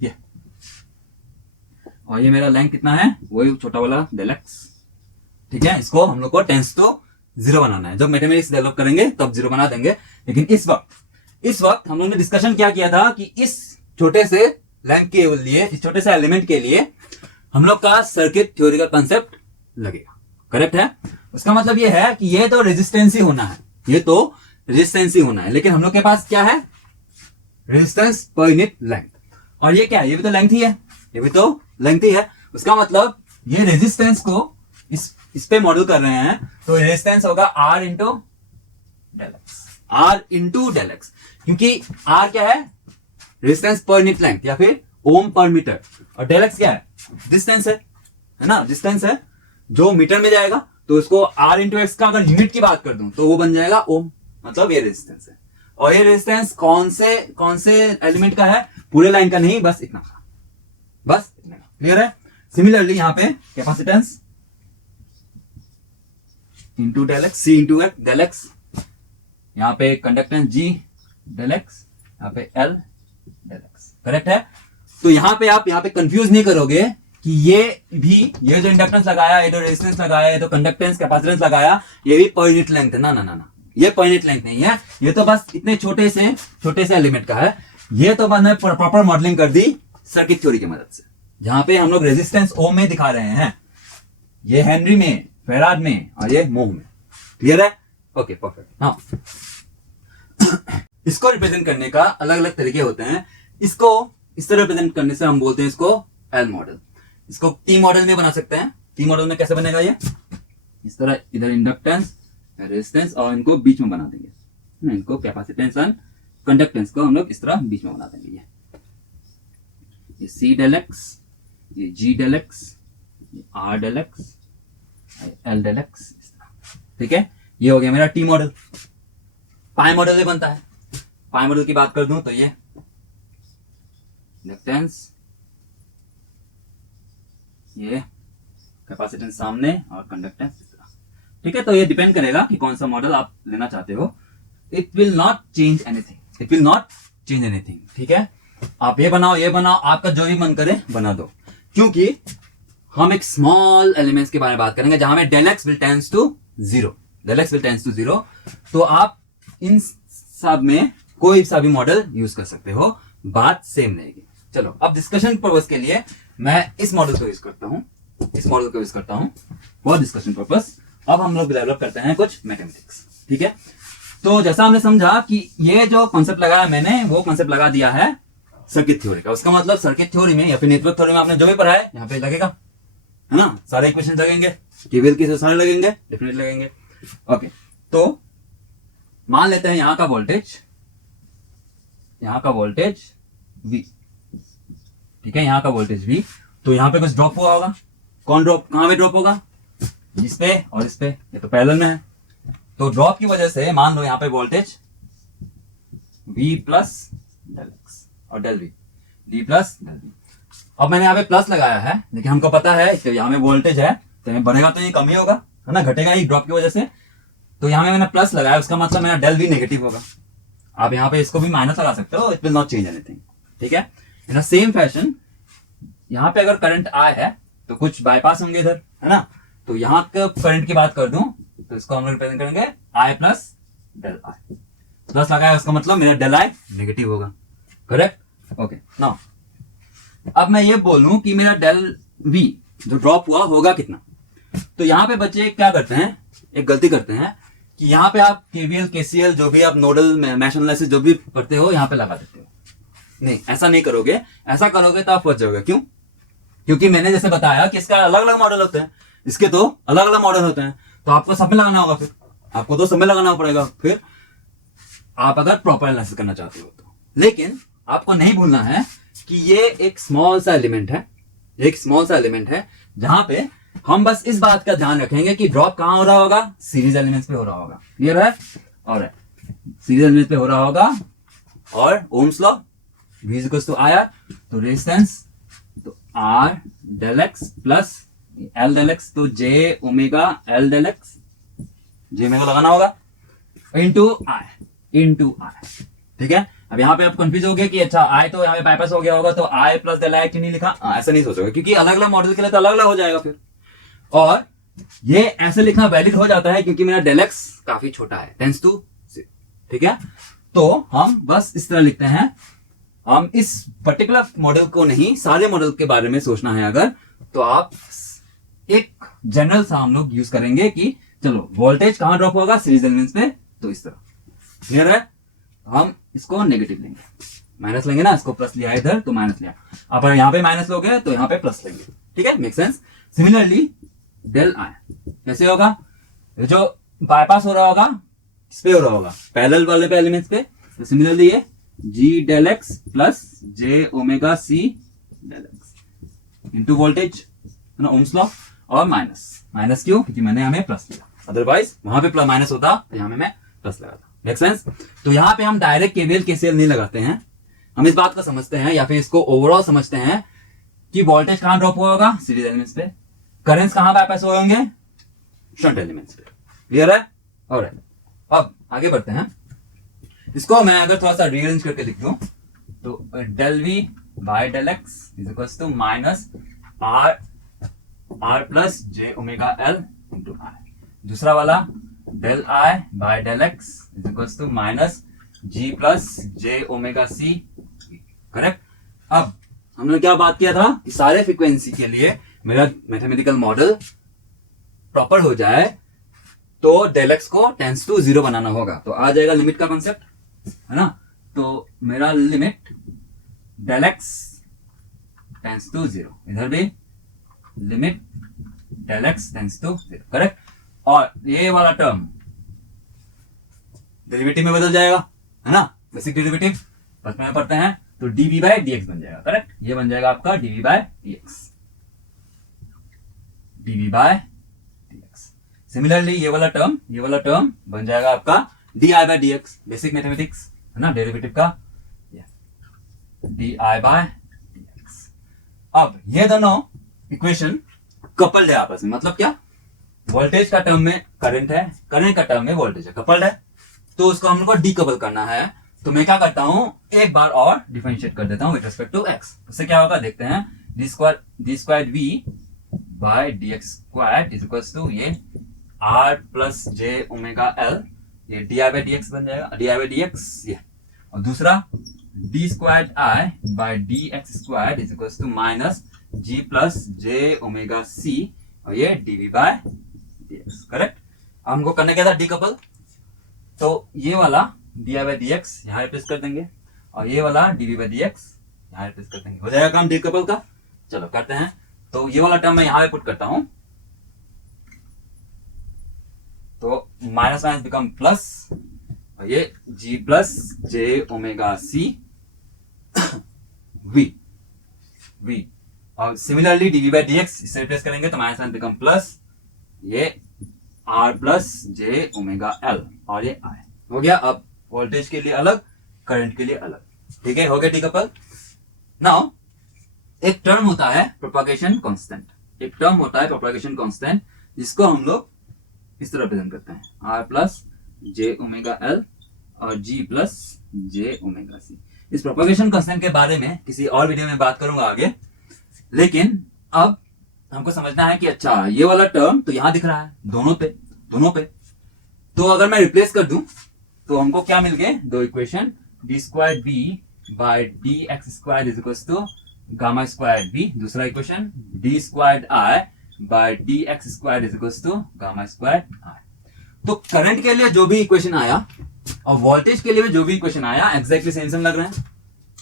ये। और ये मेरा लेंथ कितना है? वही छोटा वाला डेल एक्स। ठीक है, इसको हम लोग को टेंस टू जीरो बनाना है। जब मैथमेटिक्स डेवलप करेंगे तब जीरो बना देंगे, लेकिन इस वक्त हम लोग ने डिस्कशन क्या किया था कि इस छोटे से लेंथ के लिए, इस छोटे से एलिमेंट के लिए हम लोग का सर्किट थ्योरी का कंसेप्ट लगेगा। करेक्ट है? उसका मतलब ये है कि ये तो रेजिस्टेंस ही होना है, ये तो रेजिस्टेंस ही होना है, लेकिन हम लोग के पास क्या है? Resistance per unit length. और ये क्या है? ये भी तो लेंथ ही है, ये भी तो लेंथ ही है। उसका मतलब ये रेजिस्टेंस को इस पे मॉडल कर रहे हैं, तो रेजिस्टेंस होगा R into del x, R into del x. क्योंकि R क्या है? रेजिस्टेंस पर यूनिट लेंथ या फिर ओम पर मीटर, और डेल एक्स क्या है? डिस्टेंस है ना, डिस्टेंस है जो मीटर में जाएगा। तो इसको R इंटू एक्स का अगर यूनिट की बात कर दूं तो वो बन जाएगा ओम, मतलब ये रेजिस्टेंस है। और ये रेजिस्टेंस कौन से एलिमेंट का है? पूरे लाइन का नहीं, बस इतना का, बस इतना का। क्लियर है? सिमिलरली यहां पे कैपेसिटेंस इंटू डेल एक्स, सी इंटू डेल एक्स, यहां पे कंडक्टेंस G डेल एक्स, यहां पे L डेल एक्स। करेक्ट है? तो यहां पे कंफ्यूज नहीं करोगे कि ये जो इंडक्टेंस लगाया, ये जो रेजिस्टेंस लगाया, ये जो कंडक्टेंस कैपेसिटेंस लगाया, ये भी पर यूनिट लेंथ है। ना, ये पर यूनिट लेंथ नहीं है, ये तो बस इतने छोटे से एलिमेंट का है। ये तो मैंने प्रॉपर मॉडलिंग कर दी सर्किट थ्योरी की मदद से, जहां पे हम लोग रेजिस्टेंस ओम में दिखा रहे हैं, ये हेनरी में, फेराड में, और ये मोह में। क्लियर है? Okay, perfect. हाँ, इसको रिप्रेजेंट करने का अलग अलग तरीके होते हैं। इसको इस तरह रिप्रेजेंट करने से हम बोलते हैं इसको एल मॉडल। इसको टी मॉडल में बना सकते हैं। टी मॉडल में कैसे बनेगा? ये इस तरह, इधर इंडक्टेंस, रेजिस्टेंस, और इनको बीच में बना देंगे। इनको कैपेसिटेंस एंड कंडक्टेंस को हम लोग इस तरह बीच में बना देंगे। ये सी डेल एक्स, ये जी डेल एक्स, ये R del x, L del x. ठीक है, ये हो गया मेरा टी मॉडल। पाई मॉडल में बनता है। पाई मॉडल की बात कर दूं तो ये इंडक्टेंस, ये कैपेसिटेंस सामने, और कंडक्टेंस इस तरह। ठीक है, तो ये डिपेंड करेगा कि कौन सा मॉडल आप लेना चाहते हो। It will not change anything. ठीक है, आप ये बनाओ, आपका जो भी मन करे बना दो, क्योंकि हम एक स्मॉल एलिमेंट्स के बारे में बात करेंगे जहां में del x will tends to zero, del x will tends to zero. तो आप इन सब में कोई सा भी मॉडल यूज कर सकते हो, बात सेम रहेगी। चलो अब डिस्कशन पर्पस के लिए मैं इस मॉडल को यूज करता हूं, इस मॉडल को यूज करता हूं फॉर डिस्कशन पर्पस। अब हम लोग डेवलप करते हैं कुछ मैथमेटिक्स, ठीक है। तो जैसा हमने समझा कि ये जो कॉन्सेप्ट लगाया मैंने, वो कॉन्सेप्ट लगा दिया है सर्किट थ्योरी का। उसका मतलब सर्किट थ्योरी में या फिर नेटवर्क थ्योरी में आपने जो भी पढ़ा है यहाँ पे लगेगा, है ना। सारे इक्वेशन लगेंगे, केवीएल के सारे लगेंगे, डेफिनेटली लगेंगे। ओके, तो मान लेते हैं यहाँ का वोल्टेज V, ठीक है, यहाँ का वोल्टेज V। तो यहाँ पे कुछ ड्रॉप हुआ होगा। कौन ड्रॉप, कहाँ पे ड्रॉप होगा? इस पे और इस पे, ये तो पैरेलल में है। तो ड्रॉप की वजह से मान लो यहाँ पे voltage V plus del X और del V, D plus del V। अब मैंने यहाँ पे प्लस लगाया है, लेकिन हमको पता है कि यहाँ में वोल्टेज है, तो बढ़ेगा तो ये कम ही होगा, है ना, घटेगा ही ड्रॉप की वजह से। तो यहाँ में मैंने प्लस लगाया, उसका मतलब मेरा डेल V नेगेटिव होगा। आप यहाँ पे इसको भी माइनस लगा सकते हो, it will not change anything, ठीक है। इन सेम फैशन यहाँ पे अगर करंट I है तो कुछ बाईपास होंगे इधर, है ना। तो यहाँ का करंट की बात कर दूं तो इसको हम लोग रिप्रेजेंट करेंगे I plus del I। Plus लगाया, उसका मतलब मेरा डेल I नेगेटिव होगा, करेक्ट। ओके, नाउ अब मैं ये बोलूं कि मेरा डेल V जो ड्रॉप हुआ होगा कितना। तो यहाँ पे बच्चे क्या करते हैं, एक गलती करते हैं कि यहाँ पे आप केवीएल केसीएल जो भी आप नोडल मैश एनालिसिस जो भी पढ़ते हो यहाँ पे लगा देते हो। नहीं, ऐसा नहीं करोगे। ऐसा करोगे तो आप फंस जाओगे। क्यों? क्योंकि मैंने जैसे बताया कि इसका अलग अलग मॉडल होते हैं, इसके तो अलग अलग मॉडल होते हैं। तो आपको सब में लगाना होगा, फिर आपको तो सब में लगाना पड़ेगा फिर आप अगर प्रॉपर एनालिसिस करना चाहते हो तो। लेकिन आपको नहीं भूलना है कि ये एक स्मॉल सा एलिमेंट है, एक स्मॉल सा एलिमेंट है जहां पे हम बस इस बात का ध्यान रखेंगे कि ड्रॉप कहां हो रहा होगा, सीरीज एलिमेंट्स पे हो रहा होगा। क्लियर है? और सीरीज एलिमेंट्स पे हो रहा होगा। और Ohm's law V is equals to IR, तो रेजिस्टेंस तो R del x plus L del x, तो J omega L del x, J omega लगाना होगा इंटू I, ठीक है। अब यहाँ पे आप कंफ्यूज हो गए कि अच्छा I तो यहाँ पे बाईपास हो गया होगा, तो I प्लस डेल I क्यों नहीं लिखा? ऐसा नहीं सोचोगे, क्योंकि अलग अलग मॉडल के लिए तो अलग अलग हो जाएगा फिर। और ये ऐसे लिखना वैलिड हो जाता है क्योंकि मेरा डेल एक्स काफी छोटा है, टेंस टू 0, ठीक है। तो हम बस इस तरह लिखते हैं, हम इस पर्टिकुलर मॉडल को नहीं, सारे मॉडल के बारे में सोचना है अगर, तो आप एक जनरल सा हम लोग यूज करेंगे कि चलो वोल्टेज कहां ड्रॉप होगा, सीरीज एलिमेंट्स पे, तो इस तरह। क्लियर है? हम इसको नेगेटिव लेंगे, माइनस लेंगे ना, इसको प्लस लिया इधर तो माइनस लिया। आप अगर यहाँ पे माइनस लोगे तो यहाँ पे प्लस लेंगे, ठीक है, make sense. Similarly del I कैसे होगा, जो बाईपास हो रहा होगा किस पे हो रहा होगा, पैरेलल वाले पे एलिमेंट्स पे। तो सिमिलरली ये G del x plus J omega C del x into voltage, है ना, ओम्स लॉ। और माइनस क्यों? क्योंकि मैंने यहाँ में प्लस लिया, अदरवाइज वहां पे प्लस माइनस होता तो यहाँ में मैं प्लस लगाता। Make sense? तो यहाँ पे हम डायरेक्ट केवीएल केसीएल नहीं लगाते हैं, हम इस बात को समझते हैं या फिर इसको ओवरऑल समझते हैं कि वोल्टेज कहां ड्रॉप हुआ होगा, सीरीज एलिमेंट्स पे। करेंट्स कहां बाईपास हुए होंगे, शंट एलिमेंट्स पे। क्लियर है? और अब आगे बढ़ते हैं। इसको मैं अगर थोड़ा सा रीअरेंज करके लिख दूं तो del V by del x is equals to minus R plus J omega L into I। दूसरा वाला del I by del x is equals to minus G plus J omega C। Correct? अब हमने क्या बात किया था कि सारे फ्रीक्वेंसी के लिए मेरा मैथमेटिकल मॉडल प्रॉपर हो जाए तो डेल एक्स को टेंस टू 0 बनाना होगा। तो आ जाएगा लिमिट का कॉन्सेप्ट, है ना। तो मेरा limit del x tends to 0, इधर भी limit del x tends to 0, correct. और ये वाला टर्म डेरिवेटिव में बदल जाएगा, है ना, बेसिक डेरिवेटिव बचपन में पढ़ते हैं। तो dv बाय dx बन जाएगा, करेक्ट। ये बन जाएगा आपका dv by dx, dv by dx। Similarly ये वाला टर्म बन जाएगा आपका di by dx, basic mathematics, है ना, डेरिवेटिव का di बाय dx। अब ये दोनों इक्वेशन कपल्ड है आपस में, मतलब क्या, वोल्टेज का टर्म में करंट है, करंट का टर्म में वोल्टेज है, कपल्ड है। तो उसको हम लोग को डीकपल करना है। तो मैं क्या करता हूं, एक बार और डिफरेंशिएट कर देता हूं विद रिस्पेक्ट टू x। उससे क्या होगा देखते हैं, D square v by D X square is equal to ये R plus J omega L, ये D I by D X बन जाएगा, D I by D X ये, और दूसरा D square I by D X square is equal to minus G plus J omega C, और ये DV by D X. Correct. अब हमको करने क्या था, डीकपल, तो ये वाला D I by D x यहाँ रिप्लेस कर देंगे और ये वाला डीवी बाई डी एक्स यहाँ रिप्लेस कर देंगे, हो जाएगा काम डीकपल का। चलो करते हैं। तो ये वाला टर्म मैं यहाँ पे पुट करता हूं, तो माइनस माइनस बिकम प्लस, और ये G plus J omega C V V, और similarly DV by D X इससे रिप्लेस करेंगे तो माइनस माइनस बिकम प्लस, ये R plus J omega L, और ये आई हो गया। अब वोल्टेज के लिए अलग, करंट के लिए अलग, ठीक है, हो गया डीकपल। नाउ एक टर्म होता है प्रोपागेशन कांस्टेंट, एक टर्म होता है प्रोपागेशन कांस्टेंट, जिसको हम लोग इस तरह प्रेजेंट करते हैं, R plus J omega L और जी प्लस जे ओमेगा सी। इस प्रोपागेशन कांस्टेंट के बारे में किसी और वीडियो में बात करूंगा आगे, लेकिन अब हमको समझना है कि अच्छा ये वाला टर्म तो यहां दिख रहा है दोनों पे, तो अगर मैं रिप्लेस कर दूं तो हमको क्या मिल गए, दो equation, D square B by D X square is equal to gamma square B, दूसरा equation D square I by D X square is equal to gamma square I. तो करंट के लिए जो भी इक्वेशन आया और वोल्टेज के लिए भी जो भी इक्वेशन आया एग्जैक्टली सेम सेम लग रहे हैं,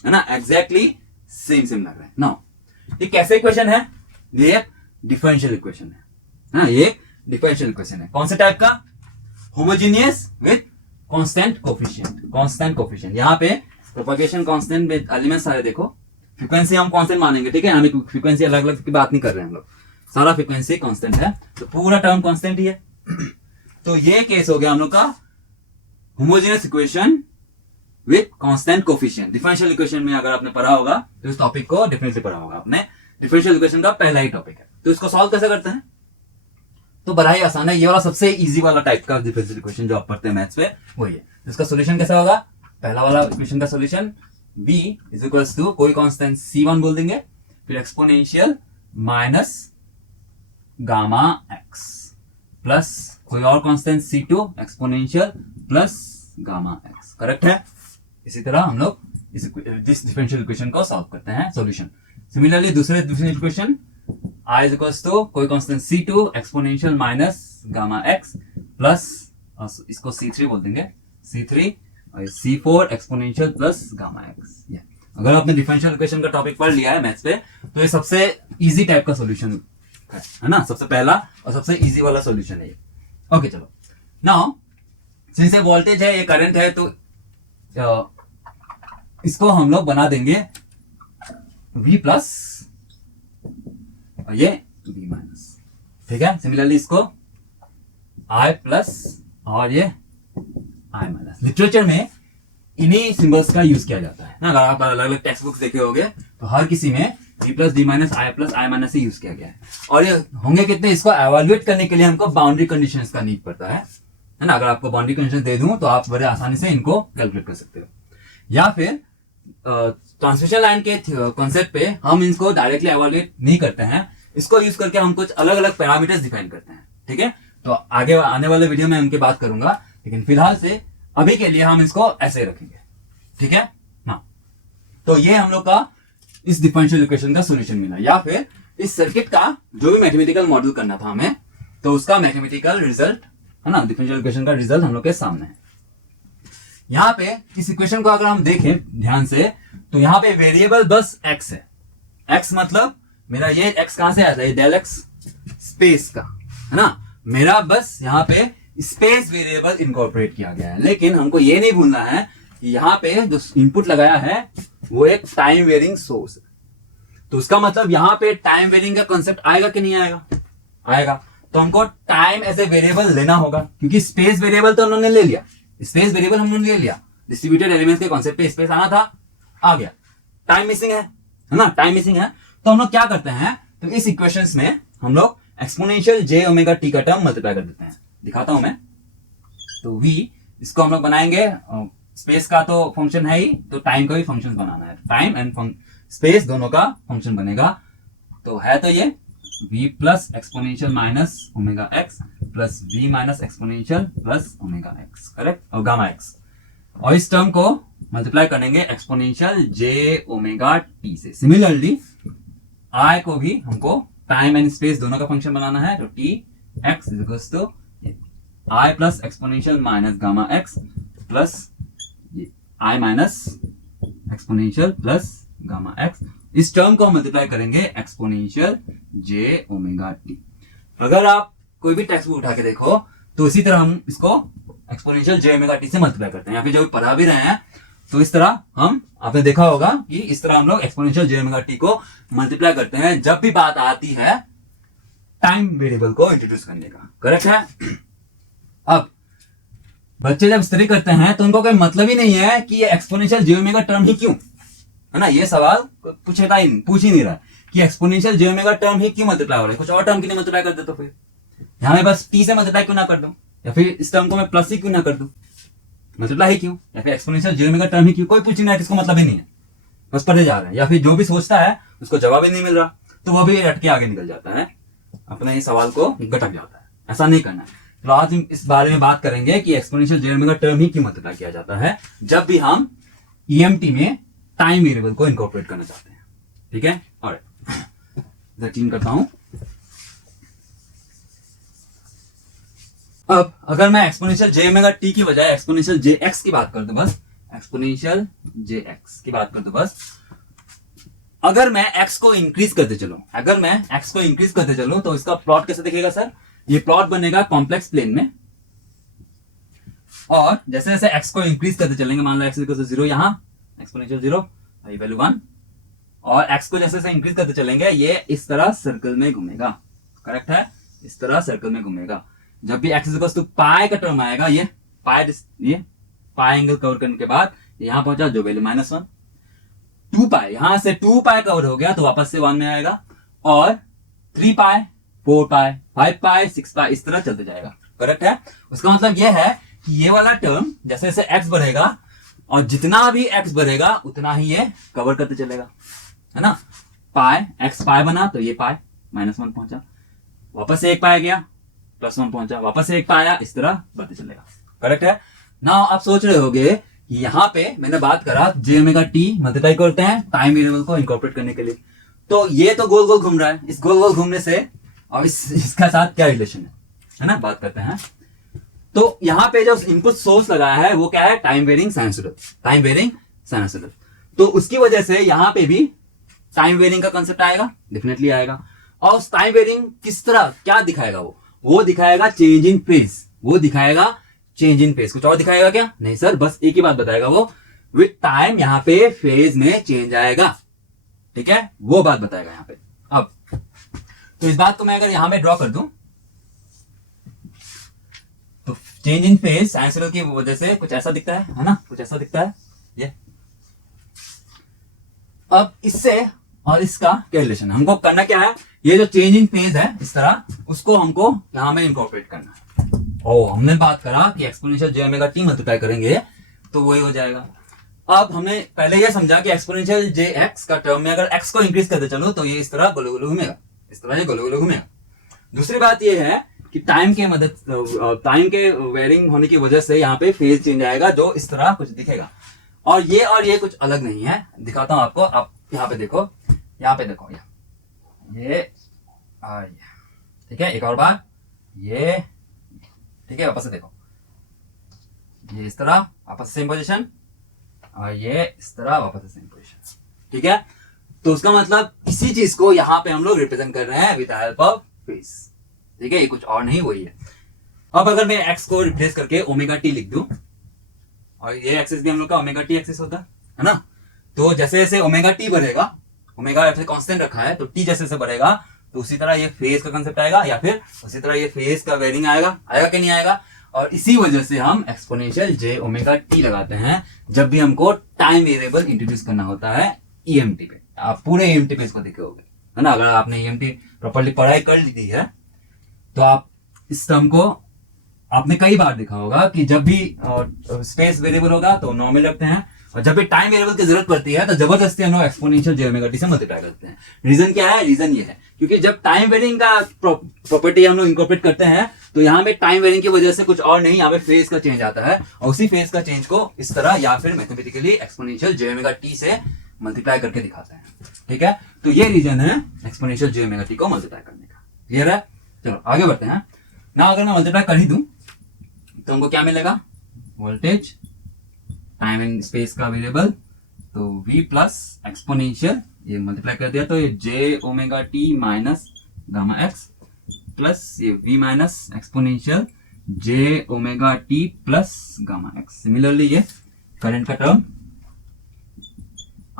है ना, एग्जैक्टली सेम सेम लग रहे हैं। नाउ ये कैसे इक्वेशन है, ये डिफरेंशियल इक्वेशन है ना, ये डिफरेंशियल इक्वेशन है। कौन से टाइप का, homogeneous with constant coefficient, constant coefficient. यहाँ पे प्रोपगेशन कांस्टेंट में एलिमेंट्स सारे देखो, फ्रीक्वेंसी हम कांस्टेंट मानेंगे, ठीक है, हमें फ्रीक्वेंसी अलग अलग की बात नहीं कर रहे हैं हम लोग, सारा फ्रीक्वेंसी कांस्टेंट है, तो पूरा टर्म कांस्टेंट ही है। तो ये केस हो गया हम लोग का homogeneous equation with constant coefficient. Differential equation में अगर आपने पढ़ा होगा तो इस टॉपिक को डेफिनेटली पढ़ा होगा आपने, डिफरेंशियल इक्वेशन का पहला ही टॉपिक है। तो इसको सॉल्व कैसे करते हैं, तो बड़ा ही आसान है, ये वाला सबसे इजी वाला टाइप का डिफरेंशियल इक्वेशन जो आप पढ़ते हैं मैथ्स पे वही है। इसका सॉल्यूशन कैसा होगा, पहला वाला इक्वेशन का solution b is equal to कोई कांस्टेंट c1 बोल देंगे, फिर exponential minus gamma x plus कोई और constant c2 exponential plus gamma x। Correct है। इसी तरह हम लोग इस डिफरेंशियल इक्वेशन को सॉल्व करते हैं, सॉल्यूशन। सिमिलरली दूसरे equation i is equal to कोई constant c2 exponential minus gamma x plus इसको c3 बोल देंगे, c3 और c4 exponential plus gamma x। अगर आपने डिफरेंशियल इक्वेशन का टॉपिक पढ़ लिया है मैथ्स पे तो ये सबसे इजी टाइप का सॉल्यूशन है ना, सबसे पहला और सबसे इजी वाला सॉल्यूशन है ये। ओके चलो, नाउ सिंस ये वोल्टेज है, ये करंट है, तो इसको हम लोग बना देंगे v प्लस और ये v माइनस, ठीक है। सिमिलरली इसको i प्लस और ये i माइनस। लिटरेचर में इन्हीं सिंबल्स का यूज किया जाता है ना, अगर आप अलग अलग टेक्स्ट बुक्स देखे होंगे तो हर किसी में v plus d minus i plus i minus he use किया गया है। और ये होंगे कितने, इसको एवेल्युएट करने के लिए हमको बाउंड्री कंडीशंस का नीड पड़ता है ना। अगर आपको बाउंड्री कंडीशन दे दूं तो आप बड़े आसानी से इनको कैलकुलेट कर सकते हो, या फिर ट्रांसमिशन लाइन के कॉन्सेप्ट पे हम इनको डायरेक्टली एवेल्युएट नहीं करते हैं, इसको यूज करके हम कुछ अलग अलग पैरामीटर्स डिफाइन करते हैं, ठीक है। तो आगे आने वाले वीडियो में उनकी बात करूंगा, लेकिन फिलहाल से अभी के लिए हम इसको ऐसे रखेंगे, ठीक है। हाँ, तो ये हम लोग का इस डिफरेंशियल इक्वेशन का सॉल्यूशन मिला, या फिर इस सर्किट का जो भी मैथमेटिकल मॉडल करना था हमें, तो उसका मैथमेटिकल रिजल्ट है ना, डिफरेंशियल इक्वेशन का रिजल्ट हम लोग के सामने है। यहाँ पे इस इक्वेशन को अगर हम देखें ध्यान से तो यहाँ पे वेरिएबल बस x है। x मतलब मेरा ये x कहां से आता है, डेल x स्पेस का, है ना। मेरा बस यहाँ पे स्पेस वेरिएबल इनकॉर्पोरेट किया गया है, लेकिन हमको ये नहीं भूलना है कि यहाँ पे जो इनपुट लगाया है वो एक टाइम वेरिंग सोर्स है। तो उसका मतलब यहाँ पे टाइम वेरिंग का कॉन्सेप्ट आएगा कि नहीं आएगा, आएगा। तो हमको टाइम एज ए वेरिएबल लेना होगा, क्योंकि स्पेस वेरिएबल तो उन्होंने ले लिया, स्पेस वेरिएबल हमने ले लिया, डिस्ट्रीब्यूटेड एलिमेंट्स के कॉन्सेप्ट पे स्पेस आना था, आ गया। टाइम मिसिंग है ना, टाइम मिसिंग है। तो हम लोग क्या करते हैं, तो इस इक्वेशंस में हम लोग एक्सपोनेंशियल j ओमेगा t का टर्म मल्टीप्लाई कर देते हैं। दिखाता हूं मैं, तो v इसको हम लोग बनाएंगे, स्पेस का तो फंक्शन है ही, तो टाइम का भी फंक्शन बनाना है, टाइम एंड स्पेस दोनों का फंक्शन बनेगा। तो है तो ये v plus exponential minus omega x plus v minus exponential plus omega x, correct, और गामा एक्स, और इस टर्म को मल्टीप्लाई करेंगे एक्सपोनेंशियल j ओमेगा t से। सिमिलरली i को भी हमको टाइम एंड स्पेस दोनों का फंक्शन बनाना है, तो t x is equals to i plus exponential minus gamma x plus i minus exponential plus gamma x. इस टर्म को हम मल्टीप्लाई करेंगे एक्सपोनेंशियल j ओमेगा t। अगर आप कोई भी टेक्स्ट बुक उठा के देखो तो इसी तरह हम इसको एक्सपोनेंशियल j ओमेगा t से मल्टीप्लाई करते हैं, या फिर जो पढ़ा भी रहे हैं तो इस तरह हम, आपने देखा होगा कि इस तरह हम लोग एक्सपोनेंशियल j ओमेगा t को मल्टीप्लाई करते हैं जब भी बात आती है टाइम वेरिएबल को इंट्रोड्यूस करने का, करेक्ट है। अब बच्चे जब स्टडी करते हैं तो उनको कोई मतलब ही नहीं है कि ये एक्सपोनेंशियल j ओमेगा टर्म ही क्यों, है ना, ये सवाल पूछ ही नहीं रहा कि एक्सपोनेंशियल j ओमेगा टर्म ही क्यों मल्टीप्लाई हो रहा है, कुछ और टर्म की नहीं मल्टीप्लाई कर दे तो फिर यहां मैं बस t से मल्टीप्लाई क्यों ना कर दूं, या फिर इस टर्म को मैं प्लस ही क्यों ना कर दूं, मल्टीप्लाई ही क्यों, या फिर एक्सपोनेंशियल j ओमेगा टर्म ही क्यों, कोई पूछ नहीं रहा, किसको मतलब ही नहीं है, बस पढ़े जा रहे हैं, या फिर जो भी सोचता है उसको जवाब ही नहीं मिल रहा तो वो भी अटके आगे निकल जाता है, अपने ही सवाल को गटक जाता है। ऐसा नहीं करना है। तो आज हम इस बारे में बात करेंगे कि एक्सपोनेंशियल j ओमेगा टर्म ही क्यों मल्टीप्लाई किया जाता है जब भी हम EMT में टाइम वेरिएबल को इनकॉर्पोरेट करना चाहते हैं, ठीक है। ऑलराइट, क्लीन करता हूं। अब अगर मैं एक्सपोनेंशियल j ओमेगा t की बजाय एक्सपोनेंशियल jx की बात कर दूं, बस एक्सपोनेंशियल jx की बात कर दूं बस, अगर मैं x को इंक्रीज करते चलूं, तो इसका प्लॉट कैसे दिखेगा सर, ये प्लॉट बनेगा कॉम्प्लेक्स प्लेन में, और जैसे जैसे x को इंक्रीज करते चलेंगे, मान लो x इक्वल टू 0, यहां एक्सपोनेंशियल 0, ये वैल्यू 1, और x को जैसे जैसे इंक्रीज करते चलेंगे ये इस तरह सर्कल में घूमेगा, करेक्ट है, इस तरह सर्कल में घूमेगा। जब भी x इक्वल टू पाई का टर्म आएगा, ये पाई एंगल कवर करने के बाद यहां पहुंचा जो वैल्यू -1, 2 पाई, यहां से 2 पाई कवर हो गया तो वापस से 1 में आएगा, और 3 पाई, 4 पाई, 5 पाई, 6 पाई, इस तरह चलते जाएगा, करेक्ट है। उसका मतलब यह है कि ये वाला टर्म जैसे जैसे x बढ़ेगा और जितना भी x बढ़ेगा उतना ही ये कवर करते चलेगा, है ना। पाई, x पाई बना तो ये पाई -1 पहुंचा, वापस से 1 पाई गया, +1 पहुंचा, वापस से 1 पाई आया, इस तरह बढ़ते चलेगा, करेक्ट है ना। आप सोच रहे होगे कि यहाँ पे मैंने बात करा j ओमेगा t मल्टीप्लाई करते हैं टाइम वेरिएबल को इनकॉर्पोरेट करने के लिए, तो ये तो गोल गोल घूम रहा है, इस गोल गोल घूमने से और इसका साथ क्या रिलेशन है ना, बात करते हैं। तो यहाँ पे जो इनपुट सोर्स लगाया है वो क्या है, टाइम वेरिंग साइनसॉइडल, तो उसकी वजह से यहाँ पे भी टाइम वेरिंग का कंसेप्ट आएगा, डेफिनेटली आएगा। और उस टाइम वेरिंग किस तरह क्या दिखाएगा, वो दिखाएगा चेंज इन फेज, कुछ और दिखाएगा क्या, नहीं सर, बस एक ही बात बताएगा, वो विथ टाइम यहाँ पे फेज में चेंज आएगा, ठीक है, वो बात बताएगा यहाँ पे। अब तो इस बात को मैं अगर यहां पे ड्रॉ कर दूं तो चेंज इन फेज साइनसॉइडल की वजह से कुछ ऐसा दिखता है ना, कुछ ऐसा दिखता है ये। अब इससे और इसका क्या रिलेशन है, हमको करना क्या है, ये जो चेंज इन फेज है इस तरह, उसको हमको यहां में इनकॉर्पोरेट करना है। हमने बात करा कि exponential j omega t multiply करेंगे तो वही हो जाएगा। अब हमने पहले यह समझा कि एक्सपोनेंशियल jx का टर्म में अगर x को इंक्रीज करते चलो तो ये इस तरह गोले गोले घूमेगा, इस तरह ये गोले गोले घूमेगा। दूसरी बात ये है कि टाइम के वेरिंग होने की वजह से यहाँ पे फेज चेंज आएगा जो इस तरह कुछ दिखेगा, और ये कुछ अलग नहीं है, दिखाता हूं आपको। आप यहाँ पे देखो ये ठीक है, एक और बार ये, ठीक है, वापस से देखो, ये इस तरह वापस सेम पोजीशन, और ये इस तरह वापस से सेम पोजीशन, ठीक है। तो उसका मतलब इसी चीज को यहाँ पे हम लोग रिप्रेजेंट कर रहे हैं विद हेल्प ऑफ फेज, ठीक है, ये कुछ और नहीं वही है। अब अगर मैं x को रिप्लेस करके ओमेगा t लिख दूं, और ये एक्सिस भी हम लोग का ओमेगा t एक्सिस होता है ना, तो जैसे जैसे ओमेगा t बढ़ेगा, ओमेगा ऐसे कांस्टेंट रखा है, तो t जैसे जैसे बढ़ेगा तो उसी तरह ये फेज का कंसेप्ट आएगा, या फिर उसी तरह ये फेज का वेरिंग आएगा कि नहीं आएगा। और इसी वजह से हम एक्सपोनेंशियल j ओमेगा t लगाते हैं जब भी हमको टाइम वेरिएबल इंट्रोड्यूस करना होता है EMT पे। आप पूरे EMT पे इसको देखे होगे, है ना, अगर आपने EMT प्रॉपर्ली पढ़ाई कर ली है तो आप इस टर्म को आपने कई बार देखा होगा कि जब भी स्पेस वेरिएबल होगा तो नॉर्मल रखते हैं, और जब भी टाइम वेरिएबल की जरूरत पड़ती है तो जबरदस्ती हम लोग एक्सपोनेंशियल जे ओमेगा टी से मल्टीप्लाई करते हैं। रीजन क्या है? रीजन ये है क्योंकि जब टाइम वेरिंग का प्रॉपर्टी हम लोग इंकॉर्पोरेट करते हैं तो यहाँ पे टाइम वेरिंग की वजह से कुछ और नहीं, यहाँ पे फेज का चेंज आता है और उसी फेज का चेंज को इस तरह या फिर mathematically exponential J omega T से मल्टीप्लाई करके दिखाते हैं। ठीक है, तो ये रीजन है एक्सपोनेंशियल जे ओमेगा टी को मल्टीप्लाई करने का। क्लियर है? चलो आगे बढ़ते हैं ना। अगर मैं मल्टीप्लाई कर ही दूं तो हमको क्या मिलेगा? वोल्टेज, टाइम एंड स्पेस का वेरिएबल, तो v प्लस एक्सपोनेंशियल, ये मल्टीप्लाई कर दिया तो ये J omega T minus gamma x plus ये v minus exponential J omega T plus gamma X. Similarly ये करंट का term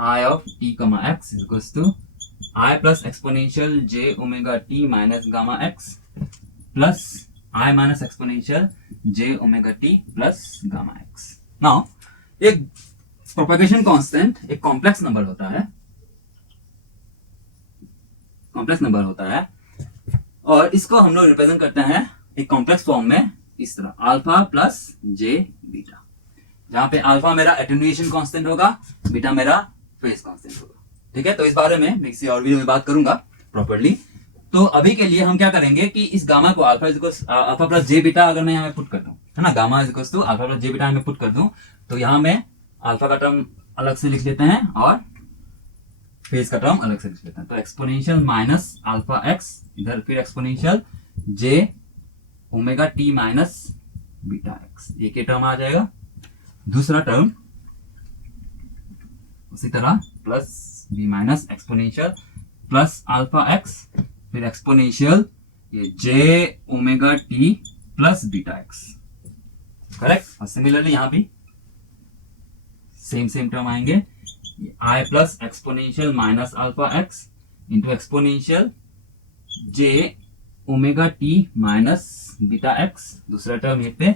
I of t comma x is equals to I plus exponential j omega t minus gamma x plus I minus exponential j omega t plus gamma x. Now, एक propagation constant एक complex number होता है, complex number होता है और इसको हम लोग रिप्रेजेंट करते हैं एक कॉम्प्लेक्स फॉर्म में इस तरह अल्फा प्लस जे बीटा, जहां पे अल्फा मेरा एटेन्युएशन कांस्टेंट होगा, बीटा मेरा फेज कांस्टेंट होगा। ठीक है, तो इस बारे में किसी और वीडियो में बात करूंगा प्रॉपर्ली। तो अभी के लिए हम क्या करेंगे कि इस गामा को अल्फा प्लस जे बीटा अगर मैं यहाँ पे पुट कर दूं, है ना, gamma is to alpha plus J beta में पुट कर दूं तो यहाँ में अल्फा का टर्म अलग से लिख देते हैं और फेज का टर्म अलग से लिख लेते हैं। तो एक्सपोनेंशियल माइनस अल्फा एक्स, इधर फिर exponential J omega T minus beta X, एक ही टर्म आ जाएगा। दूसरा टर्म उसी तरह plus B minus exponential plus alpha X, फिर एक्सपोनेंशियल ये J omega T plus beta X. Correct? और सिमिलरली यहां भी सेम टर्म आएंगे, I plus exponential minus alpha X into exponential J omega T minus beta X. दूसरा term ये पे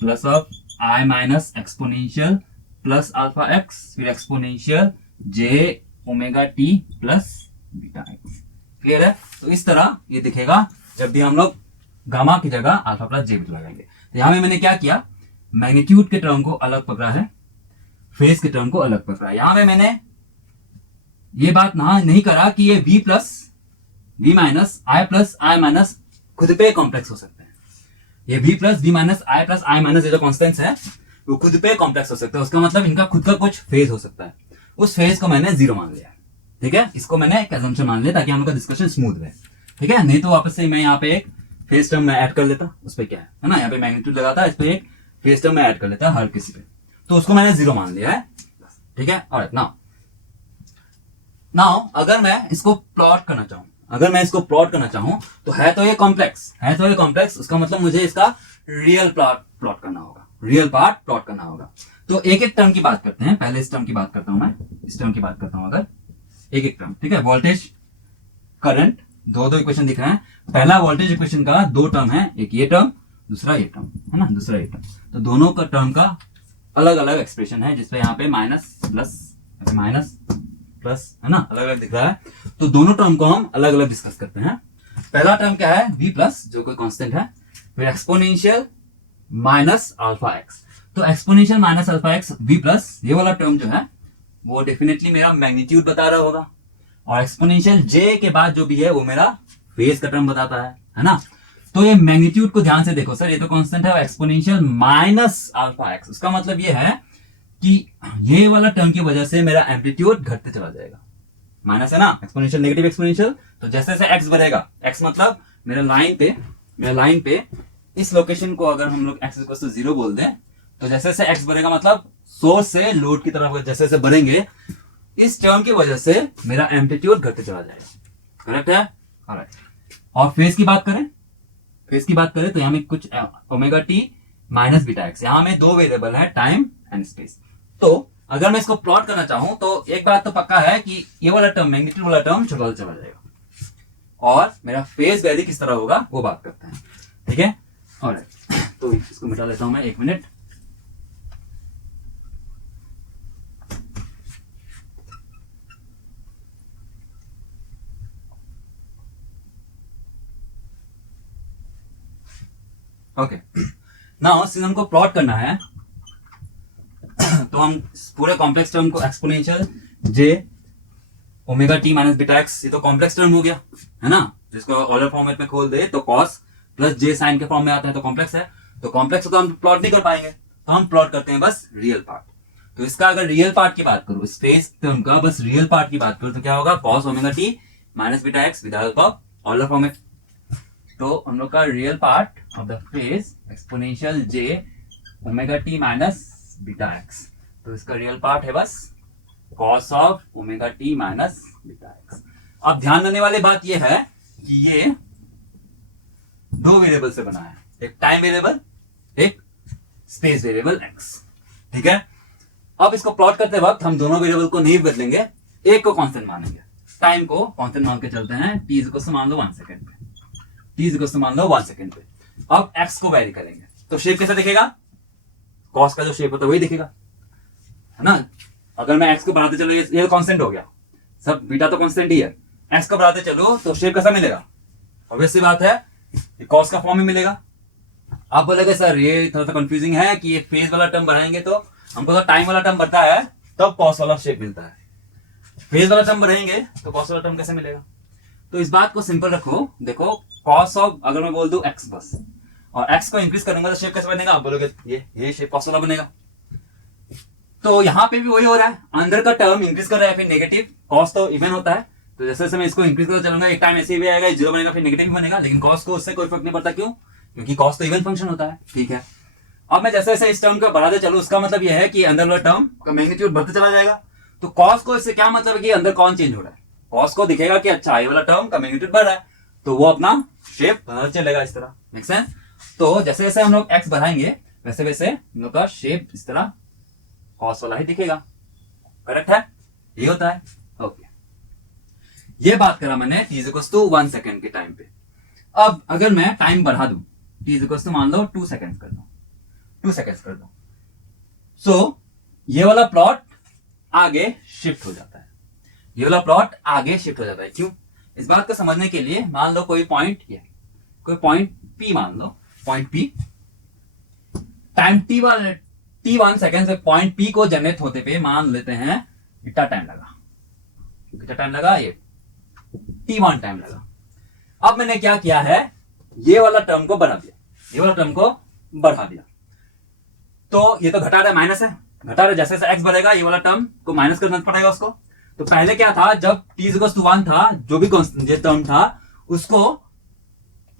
plus of I minus exponential plus alpha X, फिर exponential J omega T plus beta X. Clear है? तो इस तरह ये दिखेगा जब भी हम लोग गामा की जगह अल्फा प्लस जे बीटा लगाएंगे। तो यहां में मैंने क्या किया, मैग्नीट्यूड के टर्म को अलग पकड़ा है, फेज के टर्म को अलग पकड़ा है। यहां में मैंने ये बात नहीं करा कि ये v प्लस v माइनस आई प्लस आई माइनस खुद पे कॉम्प्लेक्स हो सकते हैं। ये v प्लस v माइनस आई माइनस ये जो कॉन्स्टेंट्स है वो खुद पे कॉम्प्लेक्स हो सकता है। उसका मतलब इनका खुद का कुछ फेज हो सकता है। उस फेज को मैंने जीरो मान लिया। ठीक है, इसको मैंने एक एजम्पशन मान लिया ताकि हम लोग का डिस्कशन स्मूथ रहे। ठीक है, नहीं तो वापस से मैं यहाँ पे एक फेज टर्म में ऐड कर लेता, उस पर क्या है ना, यहाँ पे मैग्नीट्यूड लगाता, इस पे एक फेज टर्म में ऐड कर लेता हर किसी पे, तो उसको मैंने जीरो मान लिया है। ठीक है, ऑलराइट। नाउ अगर मैं इसको प्लॉट करना चाहूं, तो है तो ये कॉम्प्लेक्स, उसका मतलब मुझे इसका रियल प्लॉट करना होगा, रियल पार्ट प्लॉट करना होगा। तो एक एक टर्म की बात करते हैं। पहले इस टर्म की बात करता हूं मैं, इस टर्म की बात करता हूं अगर एक एक टर्म। ठीक है, वोल्टेज करंट दो इक्वेशन दिख रहे हैं। पहला वोल्टेज इक्वेशन का दो टर्म है, एक ये टर्म दूसरा ये टर्म, है ना, दूसरा ये टर्म। तो दोनों का टर्म का अलग अलग एक्सप्रेशन है, जिसपे यहाँ पे माइनस प्लस है ना, अलग अलग दिख रहा है। तो दोनों टर्म को हम अलग अलग डिस्कस करते हैं। पहला टर्म क्या है, v प्लस, जो कोई कांस्टेंट है, फिर एक्सपोनेंशियल माइनस अल्फा एक्स। तो exponential minus alpha x v plus, ये वाला टर्म जो है वो डेफिनेटली मेरा मैग्नीट्यूड बता रहा होगा, और एक्सपोनेंशियल j के बाद जो भी है वो मेरा फेज का टर्म बताता है ना। तो ये मैग्नीट्यूड को ध्यान से देखो सर, ये तो कांस्टेंट है, एक्सपोनेंशियल माइनस अल्फा एक्स, उसका मतलब ये है कि ये वाला टर्म की वजह से मेरा एम्पलीट्यूड घटते चला जाएगा। माइनस है ना, एक्सपोनेंशियल नेगेटिव एक्सपोनेंशियल, तो जैसे जैसे एक्स बढ़ेगा, एक्स मतलब मेरे लाइन पे इस लोकेशन को अगर हम लोग एक्स इक्वल टू 0 बोल दें, तो जैसे जैसे एक्स बढ़ेगा मतलब सोर्स से लोड की तरफ जैसे जैसे बढ़ेंगे, इस टर्म की वजह से मेरा एम्पलीट्यूड घटते चला जाएगा। करेक्ट है? ऑलराइट। और फेज की बात करें तो यहाँ में कुछ omega T minus beta x, यहाँ में दो वेरिएबल है, टाइम एंड स्पेस। तो अगर मैं इसको प्लॉट करना चाहूं तो एक बात तो पक्का है कि ये वाला टर्म, मैग्नीट्यूड वाला टर्म छोटा चला जाएगा, और मेरा फेज वैल्यू किस तरह होगा वो बात करते हैं। ठीक है, ऑलराइट। तो इसको मिटा लेता हूं मैं, एक मिनट। ओके, नाउ सिंस हमको प्लॉट करना है तो हम पूरे कॉम्प्लेक्स टर्म को exponential J omega T minus beta X, ये तो कॉम्प्लेक्स टर्म हो गया है ना, जिसको ऑर्डर फॉर्मेट में खोल दे तो कॉस प्लस जे साइन के फॉर्म में आता है, तो कॉम्प्लेक्स है। तो कॉम्प्लेक्स तो हम प्लॉट नहीं कर पाएंगे, तो हम प्लॉट करते हैं बस रियल पार्ट। तो इसका अगर रियल पार्ट की बात करूं, स्पेस टर्म का बस रियल पार्ट की बात करूं, तो क्या होगा, cos omega T minus beta x with help of order format. तो हम लोग का real part of the phase exponential J omega T minus beta x, तो इसका रियल पार्ट है बस cos of omega T minus beta x. अब ध्यान देने वाली बात यह है कि ये दो वेरिएबल से बना है, एक टाइम वेरिएबल, एक स्पेस वेरिएबल एक्स, ठीक है। अब इसको प्लॉट करते वक्त हम दोनों वेरिएबल को नहीं बदलेंगे, एक को कांस्टेंट मानेंगे, टाइम को कांस्टेंट मान के चलते हैं, टी इक्वल टू मान लो 1 सेकंड पे, टी इक्वल टू मान लो 1 सेकंड पे। अब एक्स को वेरी करेंगे तो शेप कैसा दिखेगा, कॉस का जो शेप होता है वही दिखेगा, है ना। अगर मैं एक्स को बढ़ाते चलो, ये कांस्टेंट हो गया, सब बीटा तो कांस्टेंट ही है, एक्स को बढ़ाते चलो तो शेप कैसा मिलेगा, ऑब्वियस सी बात है कॉस का फॉर्म में मिलेगा। आप बोलेगे सर ये थोड़ा सा कंफ्यूजिंग है कि ये फेज वाला टर्म बढ़ाएंगे तो हमको तो टाइम वाला टर्म बढ़ता है तब कॉस वाला शेप मिलता है, फेज वाला टर्म बढ़ाएंगे तो कॉस वाला टर्म कैसे मिलेगा। तो इस बात को सिंपल रखो, देखो कॉस ऑफ अगर मैं बोल दूं एक्स बस, और एक्स को इंक्रीज करूंगा तो शेप कैसे बनेगा, आप बोलोगे ये शेप कॉस वाला बनेगा। तो यहाँ पे भी वही हो रहा है, अंदर का टर्म इंक्रीज कर रहा है, फिर नेगेटिव, कॉस तो इवन होता है, तो जैसे जैसे मैं इसको इंक्रीज करता चलूंगा एक टाइम ऐसे भी आएगा, जीरो बनेगा फिर नेगेटिव भी बनेगा, लेकिन कॉस को उससे कोई फर्क नहीं पड़ता, क्यों, क्योंकि कॉस तो इवन फंक्शन होता है, ठीक है। अब मैं जैसे जैसे इस टर्म को बढ़ाते चलूं, उसका मतलब यह है कि अंदर वाला टर्म का मैग्नीट्यूड बढ़ते चला जाएगा। तो कॉस को इससे क्या मतलब है कि अंदर कौन चेंज हो रहा है, कॉस को दिखेगा कि अच्छा ये वाला टर्म का मैग्नीट्यूड बढ़ रहा है, तो वो अपना शेप बदल चलेगा इस तरह, मेक सेंस। तो जैसे जैसे हम लोग एक्स बढ़ाएंगे वैसे वैसे हम लोग का शेप इस तरह कॉस वाला ही दिखेगा, करेक्ट है, ये होता है, ओके। ये बात करा मैंने t इक्वल्स टू 1 सेकंड के टाइम पे। अब अगर मैं टाइम बढ़ा दूं, t इक्वल्स टू मान लो 2 सेकंड कर दो, 2 सेकंड कर दो, सो ये वाला प्लॉट आगे शिफ्ट हो जाता है, ये वाला प्लॉट आगे शिफ्ट हो जाता है, क्यों, इस बात को समझने के लिए मान लो कोई पॉइंट, ये कोई पॉइंट P मान लो, point P, time t1 second से पॉइंट P को जनरेट होते पे मान लेते हैं इतना टाइम लगा, कितना टाइम लगा, ये t1 टाइम लगा। अब मैंने क्या किया है, ये वाला टर्म को बढ़ा दिया, ये वाला टर्म को बढ़ा दिया, तो ये तो घटा रहा है, माइनस है, घटा रहा है, जैसे जैसे एक्स बढ़ेगा ये वाला टर्म को माइनस करना पड़ेगा उसको। तो पहले क्या था, जब t इक्वल्स टू 1 था, जो भी ये टर्म था उसको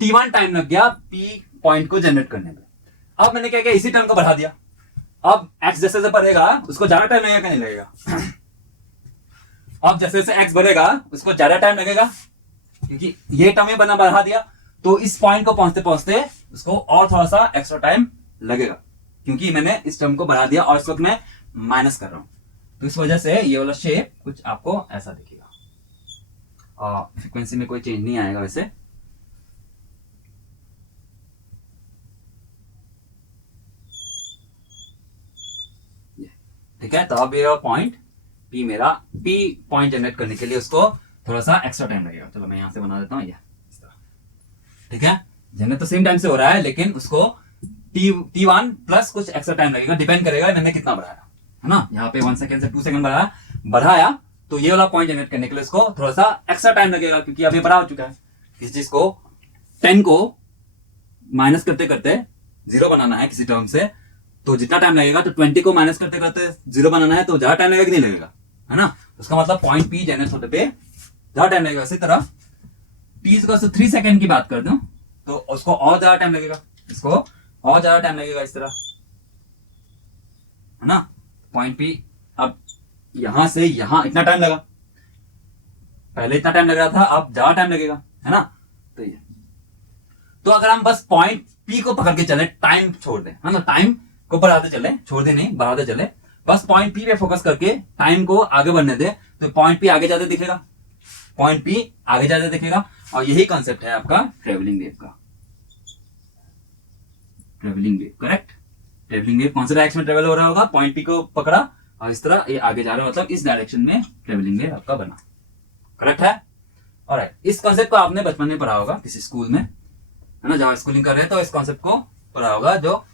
t1 टाइम लग गया p पॉइंट को जनरेट करने में। अब मैंने क्या किया, इसी टर्म को बढ़ा दिया, अब x जैसे जैसे बढ़ेगा उसको ज्यादा टाइम लगेगा कि नहीं लगेगा, अब जैसे जैसे x बढ़ेगा उसको ज्यादा टाइम लगेगा, क्योंकि ये टर्म ही बना बढ़ा दिया, तो इस पॉइंट को पहुंचते पहुंचते उसको और थोड़ा सा एक्स्ट्रा टाइम लगेगा, क्योंकि मैंने इस टर्म को बढ़ा दिया और इस वक्त मैं माइनस कर रहा हूं, तो इस वजह से ये वाला शेप कुछ आपको ऐसा दिखेगा, और फ्रीक्वेंसी में कोई चेंज नहीं आएगा वैसे, ठीक है। तो अब ये पॉइंट P मेरा P पॉइंट जनरेट करने के लिए उसको थोड़ा सा एक्स्ट्रा टाइम लगेगा, चलो मैं यहां से बना देता हूं ये इस तरह, ठीक है। जनरेट तो सेम टाइम से हो रहा है, लेकिन उसको t1 प्लस कुछ एक्स्ट्रा टाइम लगेगा, डिपेंड करेगा मैंने कितना बढ़ाया, है ना। यहाँ पे 1 सेकंड से 2 सेकंड बढ़ाया तो ये वाला पॉइंट जनरेट करने के लिए उसको थोड़ा सा एक्स्ट्रा टाइम लगेगा, क्योंकि अभी बड़ा हो चुका है। इस चीज को 10 को माइनस करते करते 0 बनाना है किसी टर्म से, तो जितना टाइम लगेगा, तो 20 को माइनस करते करते 0 बनाना है तो ज्यादा टाइम लगेगा कि नहीं लगेगा, है ना। उसका मतलब पॉइंट P जनरेट होते पे ज्यादा टाइम लगेगा। इसी तरह t इक्वल्स टू 3 सेकंड की बात कर दूं तो उसको और ज्यादा टाइम लगेगा, इसको और ज्यादा टाइम लगेगा इस तरह, है ना। पॉइंट P अब यहां से यहां इतना टाइम लगा, पहले इतना टाइम लग रहा था, अब ज्यादा टाइम लगेगा, है ना। तो ये, तो अगर हम बस पॉइंट P को पकड़ के चले, टाइम छोड़ दें, है ना, टाइम को बढ़ाते चले, छोड़ दे नहीं, बढ़ाते चले, बस पॉइंट P पे फोकस करके टाइम को आगे बढ़ने दे, तो पॉइंट P आगे ज्यादा दिखेगा, पॉइंट P आगे ज्यादा दिखेगा। और यही कॉन्सेप्ट है आपका ट्रेवलिंग वेव का, travelling wave, correct. Travelling wave कौन से डायरेक्शन में ट्रेवल हो रहा होगा, पॉइंट P को पकड़ा और इस तरह ये आगे जा रहा है, मतलब इस डायरेक्शन में ट्रेवलिंग वेव आपका बना, करेक्ट है। ऑलराइट, इस कॉन्सेप्ट को आपने बचपन में पढ़ा होगा किसी स्कूल में, है ना, जब स्कूलिंग कर रहे हैं तो इस कॉन्सेप्ट को पढ़ा होगा, जो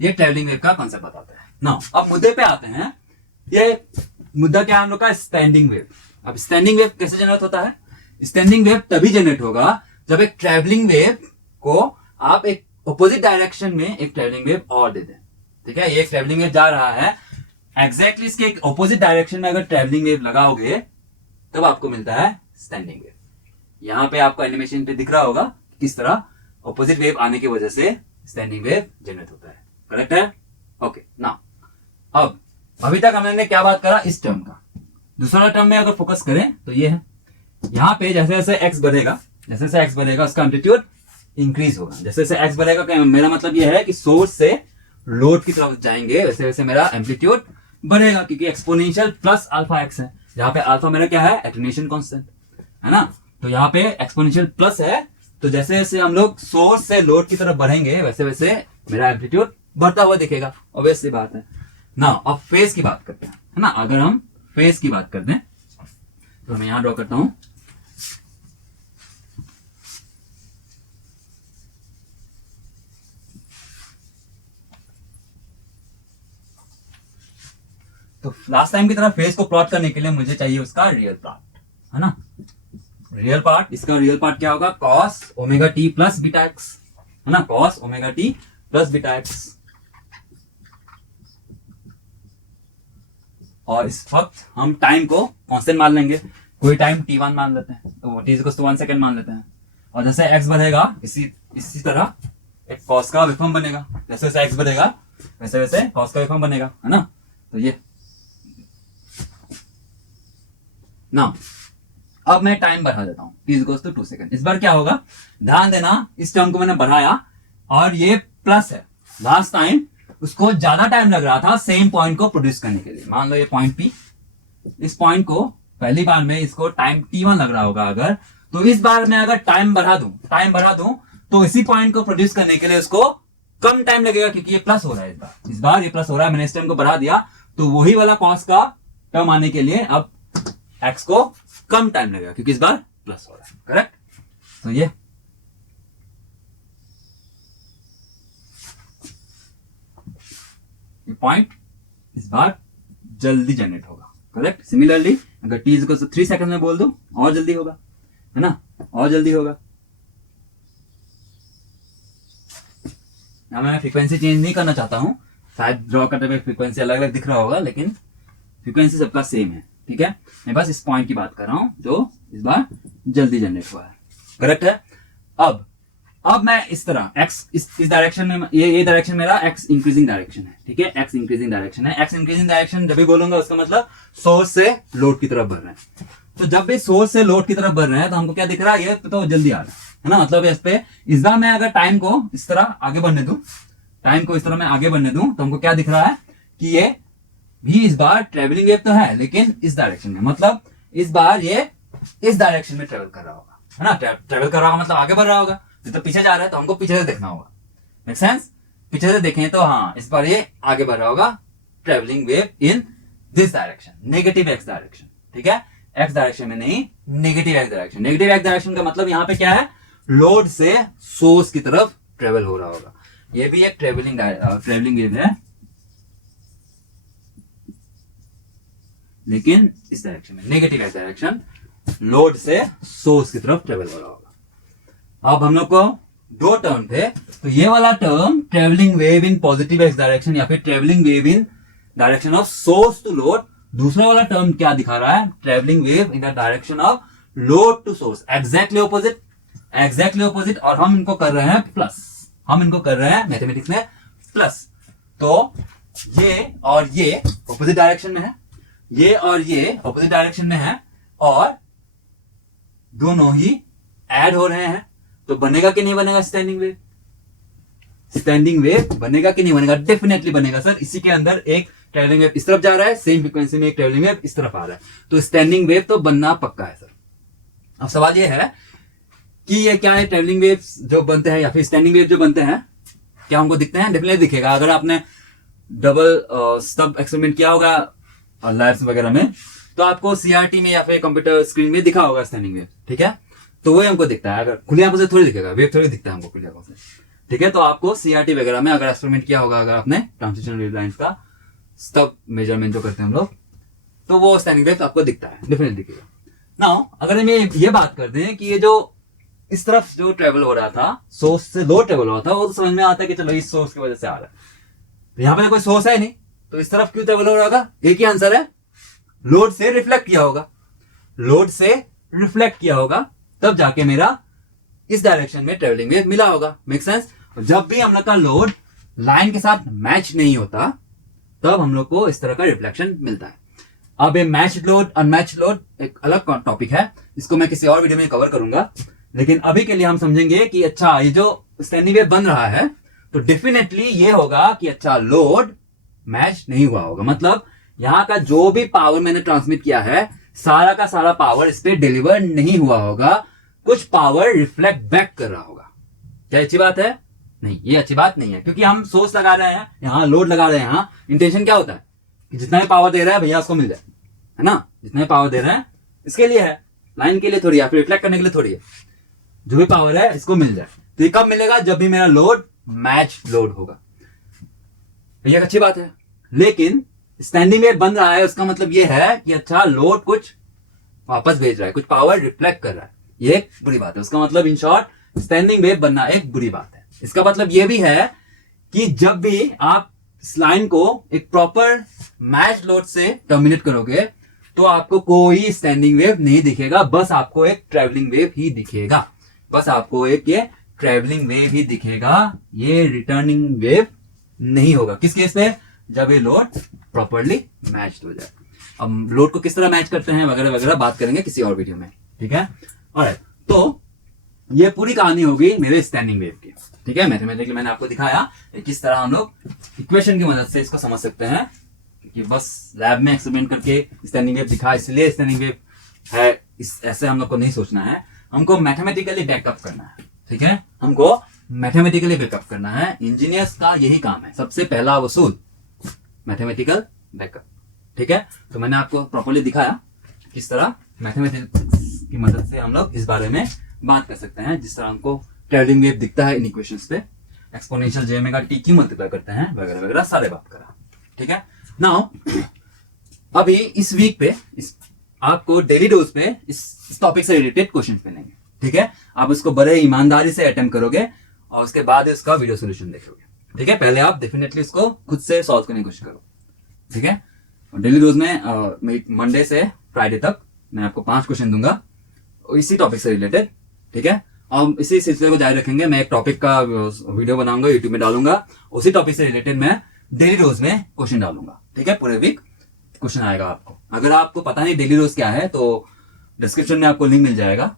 ये ट्रेवलिंग वेव का कॉन्सेप्ट बताते हैं। नाउ अब मुद्दे पे आते हैं ये मुद्दा क्या है हम लोग का, स्टैंडिंग वेव। अब स्टैंडिंग वेव कैसे जनरेट होता है? स्टैंडिंग वेव तभी जनरेट होगा जब एक ट्रैवलिंग वेव को आप एक ऑपोजिट डायरेक्शन में एक ट्रैवलिंग वेव और दे दें। ठीक है, ये ट्रैवलिंग वेव जा रहा है, एग्जैक्टली इसके एक ऑपोजिट डायरेक्शन में अगर ट्रैवलिंग वेव लगाओगे तब आपको मिलता है स्टैंडिंग वेव। यहां पे आपको एनिमेशन पे दिख रहा होगा किस तरह ऑपोजिट वेव आने की वजह से स्टैंडिंग वेव जनरेट होता है। करेक्ट है? ओके ना, अब अभी तक हमने क्या बात करा इस टर्म का। दूसरा टर्म में अगर फोकस करें तो ये है, यहां पे जैसे जैसे एक्स बढ़ेगा, जैसे जैसे एक्स बढ़ेगा उसका एम्पलीट्यूड इंक्रीज होगा। जैसे जैसे एक्स बढ़ेगा, मेरा मतलब ये है कि सोर्स से लोड की तरफ जाएंगे वैसे वैसे मेरा एम्पलीट्यूड बढ़ेगा, क्योंकि एक्सपोनेंशियल प्लस अल्फा एक्स है, जहां पे अल्फा मेरा क्या है, एटेन्यूएशन कांस्टेंट है ना। तो यहाँ पे एक्सपोनेंशियल प्लस है, तो जैसे जैसे हम लोग सोर्स से लोड की तरफ बढ़ेंगे वैसे वैसे मेरा एम्पलीट्यूड बढ़ता हुआ दिखेगा। ऑब्वियस सी बात है ना। अब फेज की बात करते हैं, है ना। अगर हम फेज की बात करते हैं तो मैं यहां ड्रॉ करता हूं। तो लास्ट टाइम की तरह फेज को प्लॉट करने के लिए मुझे चाहिए उसका रियल पार्ट, है ना। रियल पार्ट, इसका रियल पार्ट क्या होगा, cos omega T plus beta x, है ना, cos omega T plus beta x. और इस वक्त हम टाइम को कांस्टेंट मान लेंगे, कोई टाइम t1 मान लेते हैं, तो t इक्वल्स टू 1 सेकंड मान लेते हैं। और जैसे x बढ़ेगा इसी तरह एक कॉस का विफम बनेगा, जैसे जैसे x बढ़ेगा वैसे वैसे कॉस का विफम बनेगा, है ना। तो ये ना, अब मैं टाइम बढ़ा देता हूं, t इक्वल्स टू 2 सेकंड। इस बार क्या होगा, ध्यान देना, इस टर्म को मैंने बढ़ाया और ये प्लस है। लास्ट टाइम उसको ज्यादा टाइम लग रहा था सेम पॉइंट को प्रोड्यूस करने के लिए। मान लो ये पॉइंट P, इस पॉइंट को पहली बार में इसको टाइम t1 लग रहा होगा अगर, तो इस बार मैं अगर टाइम बढ़ा दूं तो इसी पॉइंट को प्रोड्यूस करने के लिए उसको कम टाइम लगेगा, क्योंकि ये प्लस हो रहा है। इस बार ये प्लस हो रहा है, मैंने इस टाइम को बढ़ा दिया, तो वही वाला कॉस का टर्म आने के लिए अब x को कम टाइम लगेगा, क्योंकि इस बार प्लस हो रहा है। करेक्ट? तो ये पॉइंट इस बार जल्दी जनरेट होगा। करेक्ट? सिमिलरली अगर t इक्वल टू 3 सेकंड में बोल दो और जल्दी होगा, है ना, और जल्दी होगा। मैं फ्रीक्वेंसी चेंज नहीं करना चाहता हूं, शायद ड्रॉ करते हुए फ्रीक्वेंसी अलग अलग दिख रहा होगा, लेकिन फ्रीक्वेंसी सबका सेम है। ठीक है, मैं बस इस पॉइंट की बात कर रहा हूं जो इस बार जल्दी जनरेट हुआ है। करेक्ट है? अब मैं इस तरह x इस डायरेक्शन में, ये डायरेक्शन मेरा x इंक्रीजिंग डायरेक्शन है। ठीक है, x इंक्रीजिंग डायरेक्शन है। x इंक्रीजिंग डायरेक्शन जब भी बोलूंगा उसका मतलब सोर्स से लोड की तरफ बढ़ रहे हैं। तो जब भी सोर्स से लोड की तरफ बढ़ रहे हैं तो हमको क्या दिख रहा है, ये तो जल्दी आ रहा है ना। मतलब इस पे इस बार मैं अगर टाइम को इस तरह आगे बढ़ने दूं, तो हमको क्या दिख रहा है कि ये भी इस बार ट्रेवलिंग वेव तो है, लेकिन इस डायरेक्शन में, मतलब इस बार ये इस डायरेक्शन में ट्रेवल कर रहा होगा, है ना। ट्रेवल कर रहा होगा मतलब आगे बढ़ रहा होगा। तो पीछे जा रहा है तो हमको पीछे से देखना होगा। Make sense? पीछे से देखें तो हाँ, इस बार ये आगे बढ़ रहा होगा, travelling wave in this direction, negative x direction. ठीक है, एक्स डायरेक्शन में नहीं, negative x direction. Negative x direction का मतलब यहाँ पे क्या है, लोड से सोर्स की तरफ ट्रेवल हो रहा होगा। ये भी एक ट्रेवलिंग वेव है, लेकिन इस डायरेक्शन में, नेगेटिव एक्स डायरेक्शन, लोड से सोर्स की तरफ ट्रेवल हो रहा होगा। अब हम लोग को दो टर्म थे, तो ये वाला term travelling wave in positive x direction या फिर travelling wave in direction of source to load. दूसरा वाला टर्म क्या दिखा रहा है, travelling wave in the direction of load to source. Exactly opposite. और हम इनको कर रहे हैं प्लस, मैथमेटिक्स में प्लस। तो ये और ये ऑपोजिट डायरेक्शन में है, ये और ये ऑपोजिट डायरेक्शन में है, और दोनों ही ऐड हो रहे हैं। तो बनेगा कि नहीं बनेगा स्टैंडिंग वेव? स्टैंडिंग वेव बनेगा कि नहीं बनेगा? डेफिनेटली बनेगा सर। इसी के अंदर एक ट्रेवलिंग वेव इस तरफ जा रहा है, सेम फ्रीक्वेंसी में एक ट्रेवलिंग वेव इस तरफ आ रहा है, तो स्टैंडिंग वेव तो बनना पक्का है सर। अब सवाल ये है कि ये क्या है, ट्रेवलिंग वेव जो बनते हैं या फिर स्टैंडिंग वेव जो बनते हैं, क्या हमको दिखते हैं? डेफिनेटली दिखेगा। अगर आपने डबल स्टब एक्सपेरिमेंट किया होगा लैब्स वगैरह में, तो आपको सीआरटी में या फिर कंप्यूटर स्क्रीन में दिखा होगा स्टैंडिंग वेव। ठीक है, तो वही हमको दिखता है। अगर खुली आंखों से थोड़ी दिखेगा, वेव थोड़ी दिखता है हमको खुली आंखों से। ठीक है, तो आपको सीआरटी वगैरह में अगर एक्सपेरिमेंट किया होगा, अगर आपने ट्रांसमिशन वेव लाइंस का तब मेजरमेंट जो करते हैं हम लोग, तो वो स्टैंडिंग वेव आपको दिखता है, डेफिनेटली दिखेगा। नाउ अगर हम ये बात करते हैं कि ये जो इस तरफ जो ट्रेवल हो रहा था, सोर्स से लोड ट्रेवल हो रहा था, वो तो समझ में आता है कि चलो इस सोर्स की वजह से आ रहा है। तो यहाँ पे कोई सोर्स है नहीं, तो इस तरफ क्यों ट्रेवल हो रहा था? एक ही आंसर है, लोड से रिफ्लेक्ट किया होगा। लोड से रिफ्लेक्ट किया होगा, तब जाके मेरा इस डायरेक्शन में ट्रेवलिंग वेव मिला होगा। Make sense? जब भी हम लोग का लोड लाइन के साथ मैच नहीं होता, तब हम लोग को इस तरह का रिफ्लेक्शन मिलता है। अब ये मैच लोड अनमैच लोड एक अलग टॉपिक है, इसको मैं किसी और वीडियो में कवर करूंगा। लेकिन अभी के लिए हम समझेंगे कि अच्छा ये जो स्टैंडिंग वेव बन रहा है, तो डेफिनेटली ये होगा कि अच्छा लोड मैच नहीं हुआ होगा। मतलब यहां का जो भी पावर मैंने ट्रांसमिट किया है, सारा का सारा पावर इस पे डिलीवर नहीं हुआ होगा, कुछ पावर रिफ्लेक्ट बैक कर रहा होगा। क्या अच्छी बात है? नहीं, ये अच्छी बात नहीं है, क्योंकि हम सोर्स लगा रहे हैं, यहाँ लोड लगा रहे हैं। यहाँ इंटेंशन क्या होता है कि जितना भी पावर दे रहा है भैया उसको मिल जाए, है ना? जितना भी पावर दे रहे हैं इसके लिए है, लाइन के लिए थोड़ी है, फिर रिफ्लेक्ट करने के लिए थोड़ी है। जो भी पावर है इसको मिल जाए। तो ये कब मिलेगा? जब भी मेरा लोड मैच लोड होगा। ये एक अच्छी बात है। लेकिन स्टैंडिंग वेव बन रहा है, उसका मतलब ये है कि अच्छा लोड कुछ वापस भेज रहा है, कुछ पावर रिफ्लेक्ट कर रहा है। ये एक बुरी बात है। उसका मतलब इन शॉर्ट स्टैंडिंग वेव बनना एक बुरी बात है। इसका मतलब ये भी है कि जब भी आप इस लाइन को एक प्रॉपर मैच लोड से टर्मिनेट करोगे, तो आपको कोई स्टैंडिंग वेव नहीं दिखेगा, बस आपको एक ट्रैवलिंग वेव ही दिखेगा। बस आपको एक ये ट्रैवलिंग वेव ही दिखेगा, ये रिटर्निंग वेव नहीं होगा। किस केस पे? जब ये लोड प्रॉपर्ली मैच हो जाए। अब लोड को किस तरह मैच करते हैं वगैरह वगैरह बात करेंगे किसी और वीडियो में, ठीक है? ऑलराइट, तो ये पूरी कहानी होगी मेरे स्टैंडिंग वेव की, ठीक है? मैथमेटिकली मैंने आपको दिखाया किस तरह हम लोग इक्वेशन की मदद से इसको समझ सकते हैं, कि बस लैब में एक्सपेरिमेंट करके स्टैंडिंग वेव दिखा इसलिए स्टैंडिंग वेव है, इस ऐसे हम लोग को नहीं सोचना है। हमको मैथमेटिकली बैकअप करना है, ठीक है? हमको मैथमेटिकली बैकअप करना है। इंजीनियर्स का यही काम है, सबसे पहला वसूल मैथमेटिकल बैकअप, ठीक है? तो मैंने आपको प्रॉपर्ली दिखाया किस तरह मैथमेटिक्स की मदद से हम लोग इस बारे में बात कर सकते हैं। जिस तरह हमको ट्रैवलिंग वेव दिखता है इन इक्वेशंस पे, एक्सपोनेंशियल जे ओमेगा टी क्यों मल्टीप्लाई करते हैं वगैरह वगैरह सारे बात करा, ठीक है? नाउ अभी इस वीक पे आपको डेली डोज पे इस टॉपिक से रिलेटेड क्वेश्चन मिलेंगे, ठीक है? आप उसको बड़े ईमानदारी से अटेम्प्ट करोगे और उसके बाद उसका वीडियो सोल्यूशन देखोगे, ठीक है? पहले आप डेफिनेटली उसको खुद से सॉल्व करने की कोशिश करो, ठीक है? और डेली डोज में मंडे से फ्राइडे तक मैं आपको 5 क्वेश्चन दूंगा इसी टॉपिक से रिलेटेड, ठीक है? हम इसी सिलसिले को जारी रखेंगे। मैं एक टॉपिक का वीडियो बनाऊंगा, यूट्यूब में डालूंगा, उसी टॉपिक से रिलेटेड मैं डेली डोज में क्वेश्चन डालूंगा, ठीक है? पूरे वीक क्वेश्चन आएगा आपको। अगर आपको पता नहीं डेली डोज क्या है, तो डिस्क्रिप्शन में आपको लिंक मिल जाएगा,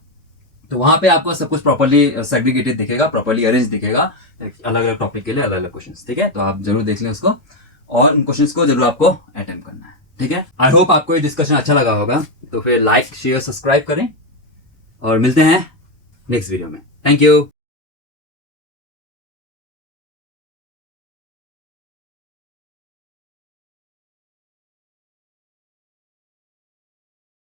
तो वहां पे आपको सब कुछ प्रॉपर्ली सेग्रीगेटेड दिखेगा, प्रॉपर्ली अरेंज दिखेगा, अलग अलग टॉपिक के लिए अलग अलग क्वेश्चन, ठीक है? तो आप जरूर देख लें उसको, और उन क्वेश्चन को जरूर आपको अटेम्प्ट करना है, ठीक है? आई होप आपको ये डिस्कशन अच्छा लगा होगा। तो फिर लाइक शेयर सब्सक्राइब करें और मिलते हैं नेक्स्ट वीडियो में। Thank you.